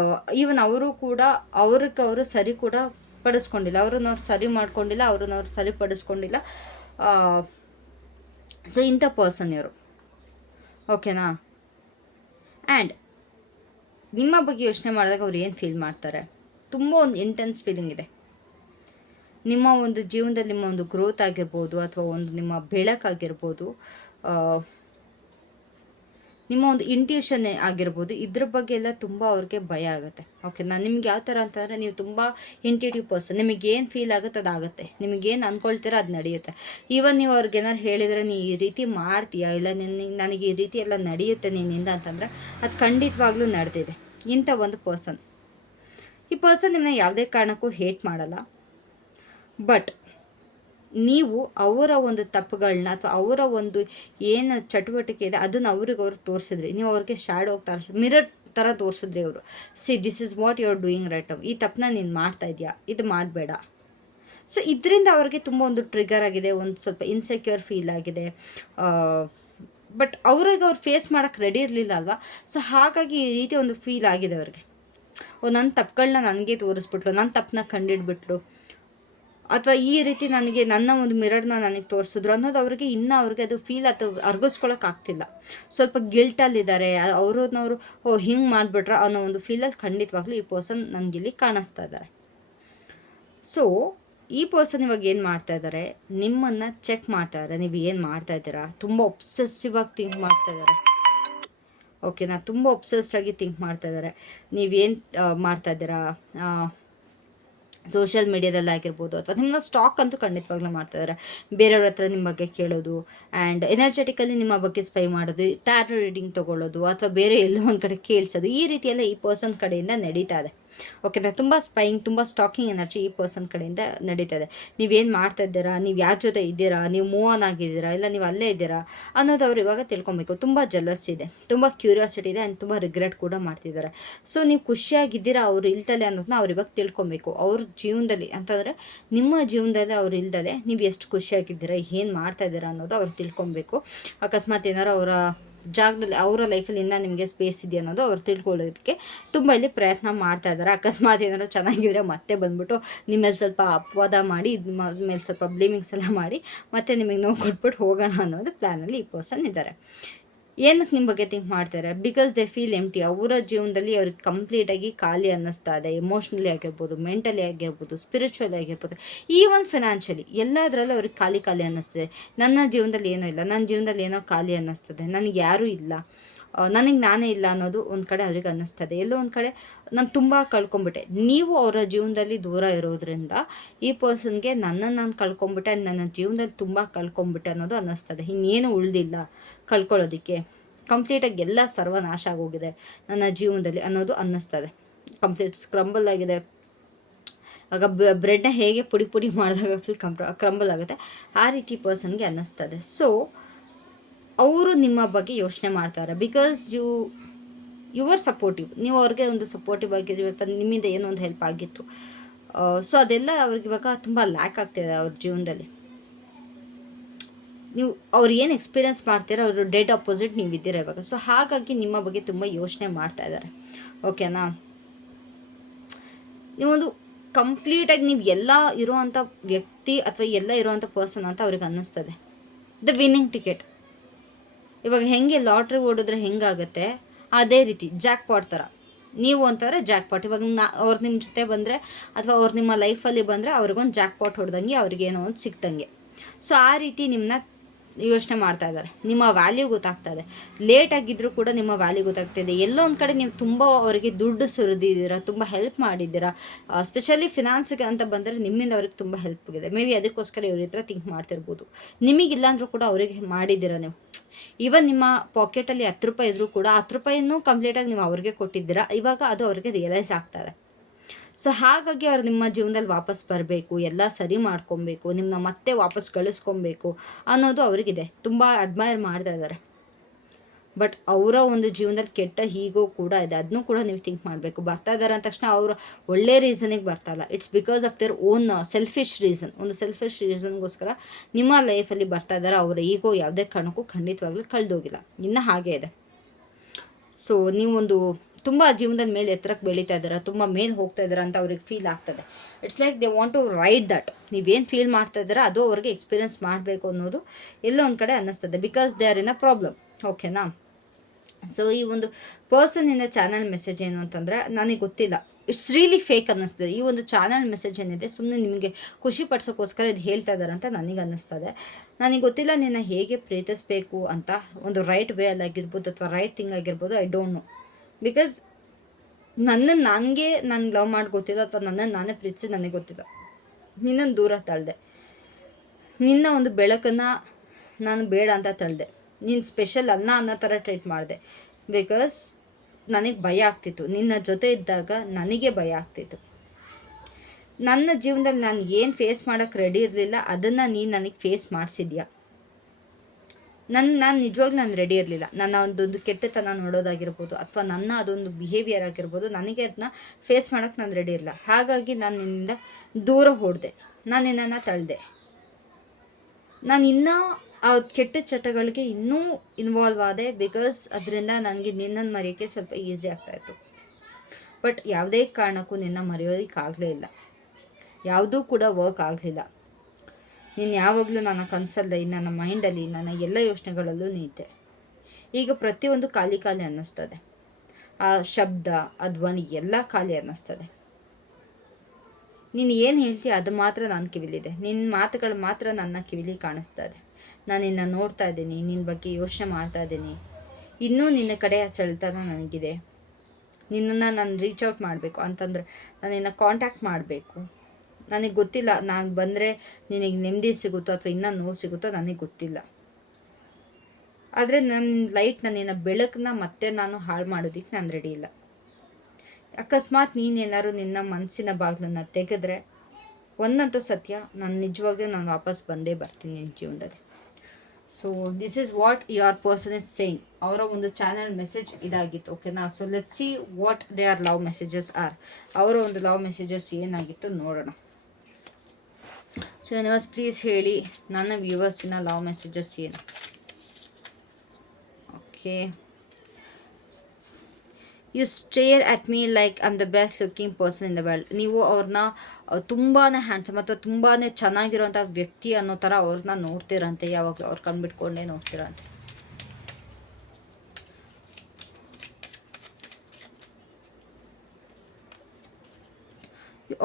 ಈವನ್ ಅವರು ಕೂಡ ಅವ್ರಿಗೆ ಸರಿ ಕೂಡ ಪಡಿಸ್ಕೊಂಡಿಲ್ಲ, ಅವ್ರನ್ನ ಸರಿ ಮಾಡ್ಕೊಂಡಿಲ್ಲ, ಅವ್ರನ್ನ ಸರಿಪಡಿಸ್ಕೊಂಡಿಲ್ಲ. ಸೊ ಇಂಥ ಪರ್ಸನ್ ಇವರು. ಓಕೆನಾ? ಆ್ಯಂಡ್ ನಿಮ್ಮ ಬಗ್ಗೆ ಯೋಚನೆ ಮಾಡಿದಾಗ ಅವ್ರು ಏನು ಫೀಲ್ ಮಾಡ್ತಾರೆ? ತುಂಬ ಒಂದು ಇಂಟೆನ್ಸ್ ಫೀಲಿಂಗ್ ಇದೆ. ನಿಮ್ಮ ಒಂದು ಜೀವನದಲ್ಲಿ ನಿಮ್ಮ ಒಂದು ಗ್ರೋತ್ ಆಗಿರ್ಬೋದು, ಅಥವಾ ಒಂದು ನಿಮ್ಮ ಬೆಳಕಾಗಿರ್ಬೋದು, ನಿಮ್ಮ ಒಂದು ಇಂಟ್ಯೂಷನ್ ಆಗಿರ್ಬೋದು, ಇದ್ರ ಬಗ್ಗೆ ಎಲ್ಲ ತುಂಬ ಅವ್ರಿಗೆ ಭಯ ಆಗುತ್ತೆ. ಓಕೆನಾ? ನಿಮ್ಗೆ ಯಾವ ಥರ ಅಂತಂದರೆ, ನೀವು ತುಂಬ ಇಂಟ್ಯೂಟಿವ್ ಪರ್ಸನ್. ನಿಮಗೇನು ಫೀಲ್ ಆಗುತ್ತೆ ಅದಾಗುತ್ತೆ, ನಿಮಗೇನು ಅಂದ್ಕೊಳ್ತೀರ ಅದು ನಡೆಯುತ್ತೆ. ಈವನ್ ನೀವು ಅವ್ರಿಗೆ ಏನಾರು ಹೇಳಿದರೆ ನೀ ಈ ರೀತಿ ಮಾಡ್ತೀಯಾ, ಇಲ್ಲ ನನಗೆ ಈ ರೀತಿ ಎಲ್ಲ ನಡೆಯುತ್ತೆ ನಿನ್ನಿಂದ ಅಂತಂದರೆ ಅದು ಖಂಡಿತವಾಗ್ಲೂ ನಡೆದಿದೆ. ಇಂಥ ಒಂದು ಪರ್ಸನ್. ಈ ಪರ್ಸನ್ ನಿಮ್ಮನ್ನ ಯಾವುದೇ ಕಾರಣಕ್ಕೂ ಹೇಟ್ ಮಾಡಲ್ಲ. ಬಟ್ ನೀವು ಅವರ ಒಂದು ತಪ್ಪುಗಳನ್ನ ಅಥವಾ ಅವರ ಒಂದು ಏನು ಚಟುವಟಿಕೆ ಇದೆ ಅದನ್ನು ಅವ್ರು ತೋರಿಸಿದ್ರಿ. ನೀವು ಅವ್ರಿಗೆ ಶ್ಯಾಡೋ ಮಿರರ್ ಥರ ತೋರಿಸಿದ್ರಿ. ಅವರು this is what you are doing right now. ಈ ತಪ್ಪನ್ನ ನೀನು ಮಾಡ್ತಾ ಇದೆಯಾ, ಇದು ಮಾಡಬೇಡ. ಸೊ ಇದರಿಂದ ಅವ್ರಿಗೆ ತುಂಬ ಒಂದು ಟ್ರಿಗರ್ ಆಗಿದೆ, ಒಂದು ಸ್ವಲ್ಪ ಇನ್ಸೆಕ್ಯೂರ್ ಫೀಲ್ ಆಗಿದೆ. ಬಟ್ ಅವ್ರಿಗೆ ಅವ್ರು ಫೇಸ್ ಮಾಡೋಕ್ಕೆ ರೆಡಿ ಇರಲಿಲ್ಲ ಅಲ್ವಾ. ಸೊ ಹಾಗಾಗಿ ಈ ರೀತಿ ಒಂದು ಫೀಲ್ ಆಗಿದೆ ಅವ್ರಿಗೆ. ನನ್ನ ತಪ್ಪುಗಳನ್ನ ನನಗೆ ತೋರಿಸ್ಬಿಟ್ಲು, ನನ್ನ ತಪ್ಪನ್ನ ಕಂಡಿಡ್ಬಿಟ್ಲು. ಅಥವಾ ಈ ರೀತಿ ನನಗೆ ನನ್ನ ಒಂದು ಮಿರರ್ನ ನನಗೆ ತೋರಿಸಿದ್ರು ಅನ್ನೋದು ಅವ್ರಿಗೆ ಇನ್ನೂ ಅವ್ರಿಗೆ ಅದು ಫೀಲ್ ಅಥವಾ ಅರ್ಗಿಸ್ಕೊಳಕ್ಕಾಗ್ತಿಲ್ಲ. ಸ್ವಲ್ಪ ಗಿಲ್ಟಲ್ಲಿದ್ದಾರೆ. ಅವ್ರನ್ನವರು ಹಿಂಗೆ ಮಾಡಿಬಿಟ್ರ ಅನ್ನೋ ಒಂದು ಫೀಲಲ್ಲಿ ಖಂಡಿತವಾಗ್ಲೂ ಈ ಪರ್ಸನ್ ನನಗಿಲ್ಲಿ ಕಾಣಿಸ್ತಾ ಇದ್ದಾರೆ. ಸೊ ಈ ಪರ್ಸನ್ ಇವಾಗ ಏನು ಮಾಡ್ತಾ ಇದ್ದಾರೆ, ನಿಮ್ಮನ್ನು ಚೆಕ್ ಮಾಡ್ತಾ ಇದ್ದಾರೆ. ನೀವು ಏನು ಮಾಡ್ತಾ ಇದ್ದೀರಾ, ತುಂಬ ಒಬ್ಸೆಸಿವ್ ಆಗಿ ಥಿಂಕ್ ಮಾಡ್ತಾ ಇದ್ದಾರೆ. ಓಕೆನಾ, ತುಂಬ ಒಬ್ಸೆಸ್ಡ್ ಆಗಿ ಥಿಂಕ್ ಮಾಡ್ತಾ ಇದ್ದಾರೆ. ನೀವೇನು ಮಾಡ್ತಾ ಇದ್ದೀರಾ, ಸೋಷಿಯಲ್ ಮೀಡಿಯಾದಲ್ಲಿ ಆಗಿರ್ಬೋದು, ಅಥವಾ ನಿಮ್ಮನ್ನ ಸ್ಟಾಕ್ ಅಂತೂ ಖಂಡಿತವಾಗ್ಲೂ ಮಾಡ್ತಾಯಿದ್ದಾರೆ. ಬೇರೆಯವ್ರ ಹತ್ರ ನಿಮ್ಮ ಬಗ್ಗೆ ಕೇಳೋದು, ಆ್ಯಂಡ್ ಎನರ್ಜೆಟಿಕಲಿ ನಿಮ್ಮ ಬಗ್ಗೆ ಸ್ಪೈ ಮಾಡೋದು, ಟ್ಯಾರೋ ರೀಡಿಂಗ್ ತೊಗೊಳ್ಳೋದು, ಅಥವಾ ಬೇರೆ ಎಲ್ಲೋ ಒಂದು ಕಡೆ ಕೇಳಿಸೋದು, ಈ ರೀತಿಯೆಲ್ಲ ಈ ಪರ್ಸನ್ ಕಡೆಯಿಂದ ನಡೀತಾ ಇದೆ. ಓಕೆನಾ, ತುಂಬ ಸ್ಪೈಯಿಂಗ್, ತುಂಬ ಸ್ಟಾಕಿಂಗ್ ಎನರ್ಜಿ ಈ ಪರ್ಸನ್ ಕಡೆಯಿಂದ ನಡೀತಾ ಇದೆ. ನೀವೇನು ಮಾಡ್ತಾ ಇದ್ದೀರಾ, ನೀವು ಯಾರ ಜೊತೆ ಇದ್ದೀರಾ, ನೀವು ಮೂವ್ ಆನ್ ಆಗಿದ್ದೀರಾ, ಇಲ್ಲ ನೀವು ಅಲ್ಲೇ ಇದ್ದೀರಾ ಅನ್ನೋದು ಅವ್ರು ಇವಾಗ ತಿಳ್ಕೊಬೇಕು. ತುಂಬ ಜಲಸ್ ಇದೆ, ತುಂಬ ಕ್ಯೂರಿಯಾಸಿಟಿ ಇದೆ, ಆ್ಯಂಡ್ ತುಂಬ ರಿಗ್ರೆಟ್ ಕೂಡ ಮಾಡ್ತಿದ್ದಾರೆ. ಸೊ ನೀವು ಖುಷಿಯಾಗಿದ್ದೀರಾ ಅವ್ರು ಇಲ್ದಲೆ ಅನ್ನೋದನ್ನ ಅವ್ರು ಇವಾಗ ತಿಳ್ಕೊಬೇಕು. ಅವ್ರ ಜೀವನದಲ್ಲಿ ಅಂತಂದರೆ ನಿಮ್ಮ ಜೀವನದಲ್ಲಿ ಅವ್ರು ಇಲ್ದಲೆ ನೀವು ಎಷ್ಟು ಖುಷಿಯಾಗಿದ್ದೀರಾ, ಏನು ಮಾಡ್ತಾ ಇದ್ದೀರಾ ಅನ್ನೋದು ಅವ್ರು ತಿಳ್ಕೊಬೇಕು. ಅಕಸ್ಮಾತ್ ಏನಾರು ಅವರ ಜಾಗದಲ್ಲಿ, ಅವರ ಲೈಫಲ್ಲಿ ಇನ್ನೂ ನಿಮಗೆ ಸ್ಪೇಸ್ ಇದೆಯಾ ಅನ್ನೋದು ಅವ್ರು ತಿಳ್ಕೊಳ್ಳೋದಕ್ಕೆ ತುಂಬ ಇಲ್ಲಿ ಪ್ರಯತ್ನ ಮಾಡ್ತಾ ಇದ್ದಾರೆ. ಅಕಸ್ಮಾತ್ ಏನಾದ್ರು ಚೆನ್ನಾಗಿದ್ರೆ ಮತ್ತೆ ಬಂದುಬಿಟ್ಟು ನಿಮ್ಮ ಮೇಲೆ ಸ್ವಲ್ಪ ಅಪವಾದ ಮಾಡಿ, ಮೇಲೆ ಸ್ವಲ್ಪ ಬ್ಲೇಮಿಂಗ್ಸ್ ಎಲ್ಲ ಮಾಡಿ ಮತ್ತೆ ನಿಮಗೆ ನೋವು ಕೊಟ್ಬಿಟ್ಟು ಹೋಗೋಣ ಅನ್ನೋದು ಪ್ಲ್ಯಾನಲ್ಲಿ ಈ ಪರ್ಸನ್ ಇದ್ದಾರೆ. ಏನಕ್ಕೆ ನಿಮ್ಮ ಬಗ್ಗೆ ಥಿಂಕ್ ಮಾಡ್ತಾರೆ, ಬಿಕಾಸ್ ದೇ ಫೀಲ್ ಎಂಟಿ. ಅವರ ಜೀವನದಲ್ಲಿ ಅವ್ರಿಗೆ ಕಂಪ್ಲೀಟಾಗಿ ಖಾಲಿ ಅನ್ನಿಸ್ತಾ ಇದೆ. ಎಮೋಷ್ನಲಿ ಆಗಿರ್ಬೋದು, ಮೆಂಟಲಿ ಆಗಿರ್ಬೋದು, ಸ್ಪಿರಿಚುವಲಿ ಆಗಿರ್ಬೋದು, ಈವನ್ ಫಿನಾನ್ಷಿಯಲಿ, ಎಲ್ಲದರಲ್ಲೂ ಅವ್ರಿಗೆ ಖಾಲಿ ಖಾಲಿ ಅನ್ನಿಸ್ತದೆ. ನನ್ನ ಜೀವನದಲ್ಲಿ ಏನೂ ಇಲ್ಲ, ನನ್ನ ಜೀವನದಲ್ಲಿ ಏನೋ ಖಾಲಿ ಅನ್ನಿಸ್ತದೆ, ನನಗೆ ಯಾರೂ ಇಲ್ಲ, ನನಗೆ ನಾನೇ ಇಲ್ಲ ಅನ್ನೋದು ಒಂದು ಕಡೆ ಅವ್ರಿಗೆ ಅನ್ನಿಸ್ತದೆ. ಎಲ್ಲೋ ಒಂದು ಕಡೆ ನಾನು ತುಂಬ ಕಳ್ಕೊಂಬಿಟ್ಟೆ. ನೀವು ಅವರ ಜೀವನದಲ್ಲಿ ದೂರ ಇರೋದ್ರಿಂದ ಈ ಪರ್ಸನ್ಗೆ ನನ್ನನ್ನು ನಾನು ಕಳ್ಕೊಂಬಿಟ್ಟೆ, ನನ್ನ ಜೀವನದಲ್ಲಿ ತುಂಬ ಕಳ್ಕೊಂಬಿಟ್ಟೆ ಅನ್ನೋದು ಅನ್ನಿಸ್ತದೆ. ಇನ್ನೇನು ಉಳಿದಿಲ್ಲ ಕಳ್ಕೊಳ್ಳೋದಕ್ಕೆ, ಕಂಪ್ಲೀಟಾಗಿ ಎಲ್ಲ ಸರ್ವನಾಶ ಆಗೋಗಿದೆ ನನ್ನ ಜೀವನದಲ್ಲಿ ಅನ್ನೋದು ಅನ್ನಿಸ್ತದೆ. ಕಂಪ್ಲೀಟ್ ಸ್ಕ್ರಂಬಲ್ ಆಗಿದೆ. ಆಗ ಬ್ರೆಡ್ನ ಹೇಗೆ ಪುಡಿ ಪುಡಿ ಮಾಡಿದಾಗ ಫುಲ್ ಕ್ರಂಬಲ್ ಆಗುತ್ತೆ, ಆ ರೀತಿ ಪರ್ಸನ್ಗೆ ಅನ್ನಿಸ್ತದೆ. ಸೊ ಅವರು ನಿಮ್ಮ ಬಗ್ಗೆ ಯೋಚನೆ ಮಾಡ್ತಾರೆ. Because you are supportive. ನೀವು ಅವ್ರಿಗೆ ಒಂದು ಸಪೋರ್ಟಿವ್ ಆಗಿದ್ದು, ಇವತ್ತು ನಿಮ್ಮಿಂದ ಏನೋ ಒಂದು ಹೆಲ್ಪ್ ಆಗಿತ್ತು. ಸೊ ಅದೆಲ್ಲ ಅವ್ರಿಗೆ ಇವಾಗ ತುಂಬ ಲ್ಯಾಕ್ ಆಗ್ತಿದೆ ಅವ್ರ ಜೀವನದಲ್ಲಿ. ನೀವು ಅವ್ರು ಏನು ಎಕ್ಸ್ಪೀರಿಯೆನ್ಸ್ ಮಾಡ್ತೀರೋ ಅವರು ಡೆಡ್ ಅಪೋಸಿಟ್ ನೀವು ಇದ್ದೀರಾ ಇವಾಗ. ಸೊ ಹಾಗಾಗಿ ನಿಮ್ಮ ಬಗ್ಗೆ ತುಂಬ ಯೋಚನೆ ಮಾಡ್ತಾ ಇದ್ದಾರೆ. ಓಕೆನಾ, ನೀವೊಂದು ಕಂಪ್ಲೀಟಾಗಿ ನೀವು ಎಲ್ಲ ಇರೋವಂಥ ವ್ಯಕ್ತಿ ಅಥವಾ ಎಲ್ಲ ಇರೋವಂಥ ಪರ್ಸನ್ ಅಂತ ಅವ್ರಿಗೆ ಅನ್ನಿಸ್ತದೆ. The winning ticket. ಇವಾಗ ಹೆಂಗೆ ಲಾಟ್ರಿ ಓಡಿದ್ರೆ ಹೆಂಗಾಗುತ್ತೆ, ಅದೇ ರೀತಿ ಜಾಕ್ ಪಾಟ್ ಥರ ನೀವು ಅಂತಂದರೆ ಜಾಕ್ ಪಾಟ್. ಇವಾಗ ಅವ್ರು ನಿಮ್ಮ ಜೊತೆ ಬಂದರೆ ಅಥವಾ ಅವ್ರು ನಿಮ್ಮ ಲೈಫಲ್ಲಿ ಬಂದರೆ ಅವ್ರಿಗೊಂದು ಜಾಕ್ ಪಾಟ್ ಹೊಡೆದಂಗೆ, ಅವ್ರಿಗೇನೋ ಒಂದು ಸಿಕ್ತಂಗೆ. ಸೊ ಆ ರೀತಿ ನಿಮ್ಮನ್ನ ಯೋಚನೆ ಮಾಡ್ತಾ ಇದ್ದಾರೆ. ನಿಮ್ಮ ವ್ಯಾಲ್ಯೂ ಗೊತ್ತಾಗ್ತಾ ಇದೆ. ಲೇಟಾಗಿದ್ದರೂ ಕೂಡ ನಿಮ್ಮ ವ್ಯಾಲ್ಯೂ ಗೊತ್ತಾಗ್ತಿದೆ. ಎಲ್ಲೋ ಒಂದು ಕಡೆ ನೀವು ತುಂಬ ಅವರಿಗೆ ದುಡ್ಡು ಸುರಿದಿದ್ದೀರಾ, ತುಂಬ ಹೆಲ್ಪ್ ಮಾಡಿದ್ದೀರಾ. ಸ್ಪೆಷಲಿ ಫಿನಾನ್ಸಿಗೆ ಅಂತ ಬಂದರೆ ನಿಮ್ಮಿಂದ ಅವ್ರಿಗೆ ತುಂಬ ಹೆಲ್ಪ್ ಆಗಿದೆ. ಮೇ ಬಿ ಅದಕ್ಕೋಸ್ಕರ ಇವ್ರ ಹತ್ರ ಥಿಂಕ್ ಮಾಡ್ತಿರ್ಬೋದು. ನಿಮಗಿಲ್ಲ ಅಂದರೂ ಕೂಡ ಅವರಿಗೆ ಮಾಡಿದ್ದೀರಾ ನೀವು. ಈವನ್ ನಿಮ್ಮ ಪಾಕೆಟಲ್ಲಿ 10 ರೂಪಾಯಿ ಇದ್ದರೂ ಕೂಡ 10 ರೂಪಾಯಿನೂ ಕಂಪ್ಲೀಟಾಗಿ ನೀವು ಅವ್ರಿಗೆ ಕೊಟ್ಟಿದ್ದೀರಾ. ಇವಾಗ ಅದು ಅವ್ರಿಗೆ ರಿಯಲೈಸ್ ಆಗ್ತದೆ. ಸೊ ಹಾಗಾಗಿ ಅವ್ರು ನಿಮ್ಮ ಜೀವನದಲ್ಲಿ ವಾಪಸ್ ಬರಬೇಕು, ಎಲ್ಲ ಸರಿ ಮಾಡ್ಕೊಬೇಕು, ನಿಮ್ಮನ್ನ ಮತ್ತೆ ವಾಪಸ್ ಕಳಿಸ್ಕೊಬೇಕು ಅನ್ನೋದು ಅವರಿಗಿದೆ. ತುಂಬ ಅಡ್ಮೈರ್ ಮಾಡ್ತಾ ಇದ್ದಾರೆ. ಬಟ್ ಅವರ ಒಂದು ಜೀವನದಲ್ಲಿ ಕೆಟ್ಟ ಹೀಗೋ ಕೂಡ ಇದೆ. ಅದನ್ನೂ ಕೂಡ ನೀವು ಥಿಂಕ್ ಮಾಡಬೇಕು. ಬರ್ತಾ ಇದ್ದಾರೆ ಅಂದ ತಕ್ಷಣ ಅವರು ಒಳ್ಳೆ ರೀಸನಿಗೆ ಬರ್ತಾ ಇಲ್ಲ. It's because of their own selfish reason. ಒಂದು ಸೆಲ್ಫಿಶ್ ರೀಸನ್ಗೋಸ್ಕರ ನಿಮ್ಮ ಲೈಫಲ್ಲಿ ಬರ್ತಾ ಇದ್ದಾರೆ. ಅವರ ಈಗೋ ಯಾವುದೇ ಕಾರಣಕ್ಕೂ ಖಂಡಿತವಾಗ್ಲೂ ಕಳೆದೋಗಿಲ್ಲ, ಇನ್ನೂ ಹಾಗೇ ಇದೆ. ಸೊ ನೀವೊಂದು ತುಂಬ ಜೀವನದ ಮೇಲೆ ಎತ್ತರಕ್ಕೆ ಬೆಳೀತಾ ಇದ್ದೀರಾ, ತುಂಬ ಮೇಲೆ ಹೋಗ್ತಾ ಇದ್ದೀರಾ ಅಂತ ಅವ್ರಿಗೆ ಫೀಲ್ ಆಗ್ತದೆ. It's like they want to ride that. ನೀವೇನು ಫೀಲ್ ಮಾಡ್ತಾ ಇದ್ದೀರಾ ಅದು ಅವ್ರಿಗೆ ಎಕ್ಸ್ಪೀರಿಯೆನ್ಸ್ ಮಾಡಬೇಕು ಅನ್ನೋದು ಎಲ್ಲೋ ಒಂದು ಕಡೆ ಅನ್ನಿಸ್ತದೆ. Because they are in a problem. ಓಕೆನಾ. ಸೊ ಈ ಒಂದು ಪರ್ಸನ್ನಿಂದ ಚಾನಲ್ ಮೆಸೇಜ್ ಏನು ಅಂತಂದರೆ ನನಗೆ ಗೊತ್ತಿಲ್ಲ, ಇಟ್ಸ್ ರಿಯಲಿ ಫೇಕ್ ಅನ್ನಿಸ್ತದೆ. ಈ ಒಂದು ಚಾನಲ್ ಮೆಸೇಜ್ ಏನಿದೆ ಸುಮ್ಮನೆ ನಿಮಗೆ ಖುಷಿ ಪಡಿಸೋಕ್ಕೋಸ್ಕರ ಇದು ಹೇಳ್ತಾ ಇದ್ದಾರೆ ಅಂತ ನನಗೆ ಅನ್ನಿಸ್ತದೆ. ನನಗೆ ಗೊತ್ತಿಲ್ಲ ನಿನ್ನ ಹೇಗೆ ಪ್ರೀತಿಸಬೇಕು ಅಂತ, ಒಂದು ರೈಟ್ ವೇ ಅಲ್ಲಾಗಿರ್ಬೋದು ಅಥವಾ ರೈಟ್ ಥಿಂಗ್ ಆಗಿರ್ಬೋದು, ಐ ಡೋಂಟ್ ನೋ. ಬಿಕಾಸ್ ನನಗೆ ನಾನು ಲವ್ ಮಾಡಿ ಗೊತ್ತಿಲ್ಲ, ಅಥವಾ ನನ್ನನ್ನು ನಾನೇ ಪ್ರೀತಿಸಿ ನನಗೆ ಗೊತ್ತಿಲ್ಲ. ನಿನ್ನನ್ನು ದೂರ ತಳ್ಳಿದೆ, ನಿನ್ನ ಒಂದು ಬೆಳಕನ್ನು ನಾನು ಬೇಡ ಅಂತ ತಳ್ಳಿದೆ, ನೀನು ಸ್ಪೆಷಲ್ ಅಲ್ಲ ಅನ್ನೋ ಥರ ಟ್ರೀಟ್ ಮಾಡಿದೆ. ಬಿಕಾಸ್ ನನಗೆ ಭಯ ಆಗ್ತಿತ್ತು, ನಿನ್ನ ಜೊತೆ ಇದ್ದಾಗ ನನಗೆ ಭಯ ಆಗ್ತಿತ್ತು. ನನ್ನ ಜೀವನದಲ್ಲಿ ನಾನು ಏನು ಫೇಸ್ ಮಾಡೋಕ್ಕೆ ರೆಡಿ ಇರಲಿಲ್ಲ, ಅದನ್ನು ನೀನು ನನಗೆ ಫೇಸ್ ಮಾಡಿಸಿದ್ಯಾ. ನಾನು ನಿಜವಾಗ್ಲೂ ನಾನು ರೆಡಿ ಇರಲಿಲ್ಲ. ನನ್ನ ಒಂದೊಂದು ಕೆಟ್ಟತನ ನೋಡೋದಾಗಿರ್ಬೋದು, ಅಥವಾ ನನ್ನ ಅದೊಂದು ಬಿಹೇವಿಯರ್ ಆಗಿರ್ಬೋದು, ನನಗೆ ಅದನ್ನ ಫೇಸ್ ಮಾಡೋಕ್ಕೆ ನಾನು ರೆಡಿ ಇರಲಿಲ್ಲ. ಹಾಗಾಗಿ ನಾನು ನಿನ್ನಿಂದ ದೂರ ಹೊಡೆದೆ, ನಾನು ನಿನ್ನನ್ನು ತಳ್ಳಿದೆ. ನಾನು ಇನ್ನೂ ಆ ಕೆಟ್ಟ ಚಟಗಳಿಗೆ ಇನ್ನೂ ಇನ್ವಾಲ್ವ್ ಆದೆ. ಬಿಕಾಸ್ ಅದರಿಂದ ನನಗೆ ನಿನ್ನನ್ನು ಮರೆಯೋಕ್ಕೆ ಸ್ವಲ್ಪ ಈಸಿ ಆಗ್ತಾಯಿತ್ತು. ಬಟ್ ಯಾವುದೇ ಕಾರಣಕ್ಕೂ ನಿನ್ನ ಮರೆಯೋದಕ್ಕಾಗಲೇ ಇಲ್ಲ. ಯಾವುದೂ ಕೂಡ ವರ್ಕ್ ಆಗಲಿಲ್ಲ. ನೀನು ಯಾವಾಗಲೂ ನನ್ನ ಕನಸಲ್ಲಿ, ನನ್ನ ಮೈಂಡಲ್ಲಿ, ನನ್ನ ಎಲ್ಲ ಯೋಚನೆಗಳಲ್ಲೂ ನೀತೆ. ಈಗ ಪ್ರತಿಯೊಂದು ಖಾಲಿ ಖಾಲಿ ಅನ್ನಿಸ್ತದೆ. ಆ ಶಬ್ದ, ಆ ಧ್ವನಿ ಎಲ್ಲ ಖಾಲಿ ಅನ್ನಿಸ್ತದೆ. ನೀನು ಏನು ಹೇಳ್ತೀಯ ಅದು ಮಾತ್ರ ನನ್ನ ಕಿವಿಲಿದೆ. ನಿನ್ನ ಮಾತುಗಳು ಮಾತ್ರ ನನ್ನ ಕಿವಿಲಿ ಕಾಣಿಸ್ತಾ ಇದೆ. ನಾನು ನಿನ್ನ ನೋಡ್ತಾ ಇದ್ದೀನಿ, ನಿನ್ನ ಬಗ್ಗೆ ಯೋಚನೆ ಮಾಡ್ತಾ ಇದ್ದೀನಿ. ಇನ್ನೂ ನಿನ್ನ ಕಡೆ ಸೆಳೆತನ ನನಗಿದೆ. ನಿನ್ನನ್ನು ನಾನು ರೀಚ್ ಔಟ್ ಮಾಡಬೇಕು ಅಂತಂದರೆ ನಾನು ನಿನ್ನ ಕಾಂಟ್ಯಾಕ್ಟ್ ಮಾಡಬೇಕು. ನನಗೆ ಗೊತ್ತಿಲ್ಲ, ನಾನು ಬಂದರೆ ನಿನಗೆ ನೆಮ್ಮದಿ ಸಿಗುತ್ತೋ ಅಥವಾ ಇನ್ನೂ ನೋವು ಸಿಗುತ್ತೋ ನನಗೆ ಗೊತ್ತಿಲ್ಲ. ಆದರೆ ನನ್ನ ಲೈಟ್ನ, ನಿನ್ನ ಬೆಳಕನ್ನ ಮತ್ತೆ ನಾನು ಹಾಳು ಮಾಡೋದಕ್ಕೆ ನಾನು ರೆಡಿ ಇಲ್ಲ. ಅಕಸ್ಮಾತ್ ನೀನೇನಾದ್ರು ನಿನ್ನ ಮನಸ್ಸಿನ ಬಾಗಿಲನ್ನು ತೆಗೆದ್ರೆ ಒಂದಂತೂ ಸತ್ಯ, ನಾನು ನಿಜವಾಗ್ಲೂ ನಾನು ವಾಪಸ್ ಬಂದೇ ಬರ್ತೀನಿ ನಿನ್ನ ಜೀವನದಲ್ಲಿ. So this is what your person is saying. ಅವರ ಒಂದು ಚಾನಲ್ ಮೆಸೇಜ್ ಇದಾಗಿತ್ತು, ಓಕೆನಾ. So let see what they are love messages are. ಅವರ ಒಂದು ಲವ್ ಮೆಸೇಜಸ್ ಏನಾಗಿತ್ತು ನೋಡೋಣ. ಸೊ ಯೂನಿವರ್ಸ್ ಪ್ಲೀಸ್ ಹೇಳಿ ನನ್ನ ವ್ಯೂವರ್ಸಿನ ಲವ್ ಮೆಸೇಜಸ್ ಏನು. Okay, you stare at me like I am the best looking person in the world. ನೀವು ಅವ್ರನ್ನ ತುಂಬಾ ಹ್ಯಾಂಡ್ಸಮ್ ಮತ್ತು ತುಂಬಾ ಚೆನ್ನಾಗಿರೋಂಥ ವ್ಯಕ್ತಿ ಅನ್ನೋ ಥರ ಅವ್ರನ್ನ ನೋಡ್ತೀರಂತೆ. ಯಾವಾಗಲೂ ಅವ್ರು ಕಂಡುಬಿಟ್ಕೊಂಡೇ ನೋಡ್ತೀರಂತೆ. You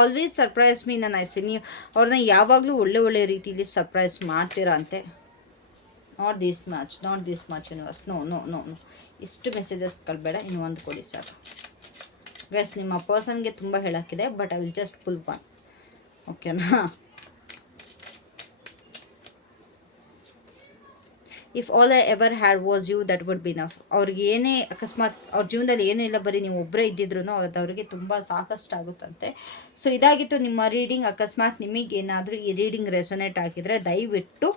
always surprise me in a nice way. ನೀವು ಅವ್ರನ್ನ ಯಾವಾಗಲೂ ಒಳ್ಳೆ ರೀತಿಯಲ್ಲಿ ಸರ್ಪ್ರೈಸ್ ಮಾಡ್ತೀರಾ ಅಂತೆ. Not this much universe. No. ಇಷ್ಟು ಮೆಸೇಜಸ್ಗಳು ಬೇಡ, ಇನ್ನು ಒಂದು ಕೊಡಿ ಸಾಕು. ಗೈಸ್, ನಿಮ್ಮ ಪರ್ಸನ್ಗೆ ತುಂಬ ಹೇಳೋಕ್ಕಿದೆ, but I will just pull one, ಓಕೆನಾ. If all I ever had was you that would be enough. ಅವ್ರಿಗೆ ಏನೇ ಅಕಸ್ಮಾತ್ ಅವ್ರ ಜೀವನದಲ್ಲಿ ಏನೂ ಇಲ್ಲ, ಬರೀ ನೀವು ಒಬ್ಬರೇ ಇದ್ದಿದ್ರು ಅದು ಅವರಿಗೆ ತುಂಬ ಸಾಕಷ್ಟು ಆಗುತ್ತಂತೆ. ಸೊ ಇದಾಗಿತ್ತು ನಿಮ್ಮ ರೀಡಿಂಗ್. ಅಕಸ್ಮಾತ್ ನಿಮಗೇನಾದರೂ ಈ ರೀಡಿಂಗ್ ರೆಸೊನೇಟ್ ಆಗಿದ್ರೆ ದಯವಿಟ್ಟು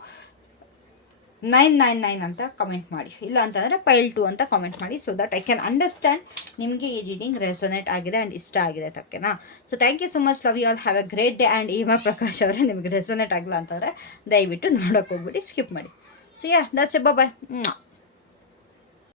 999 ಅಂತ ಕಮೆಂಟ್ ಮಾಡಿ, ಇಲ್ಲ ಅಂತಂದರೆ ಪೈಲ್ 2 ಅಂತ ಕಮೆಂಟ್ ಮಾಡಿ. So that I can understand ನಿಮಗೆ ಈ ರೀಡಿಂಗ್ ರೆಸೊನೇಟ್ ಆಗಿದೆ ಆ್ಯಂಡ್ ಇಷ್ಟ ಆಗಿದೆ ತಕ್ಕೆನಾ. So thank you so much. Love you all. Have a great day. And ಈಮಾ ಪ್ರಕಾಶ್ ಅವರೇ, ನಿಮಗೆ ರೆಸೊನೇಟ್ ಆಗಿಲ್ಲ ಅಂತಂದರೆ ದಯವಿಟ್ಟು ನೋಡೋಕೆ ಹೋಗ್ಬಿಟ್ಟು ಸ್ಕಿಪ್ ಮಾಡಿ. So yeah, that's it. Bye.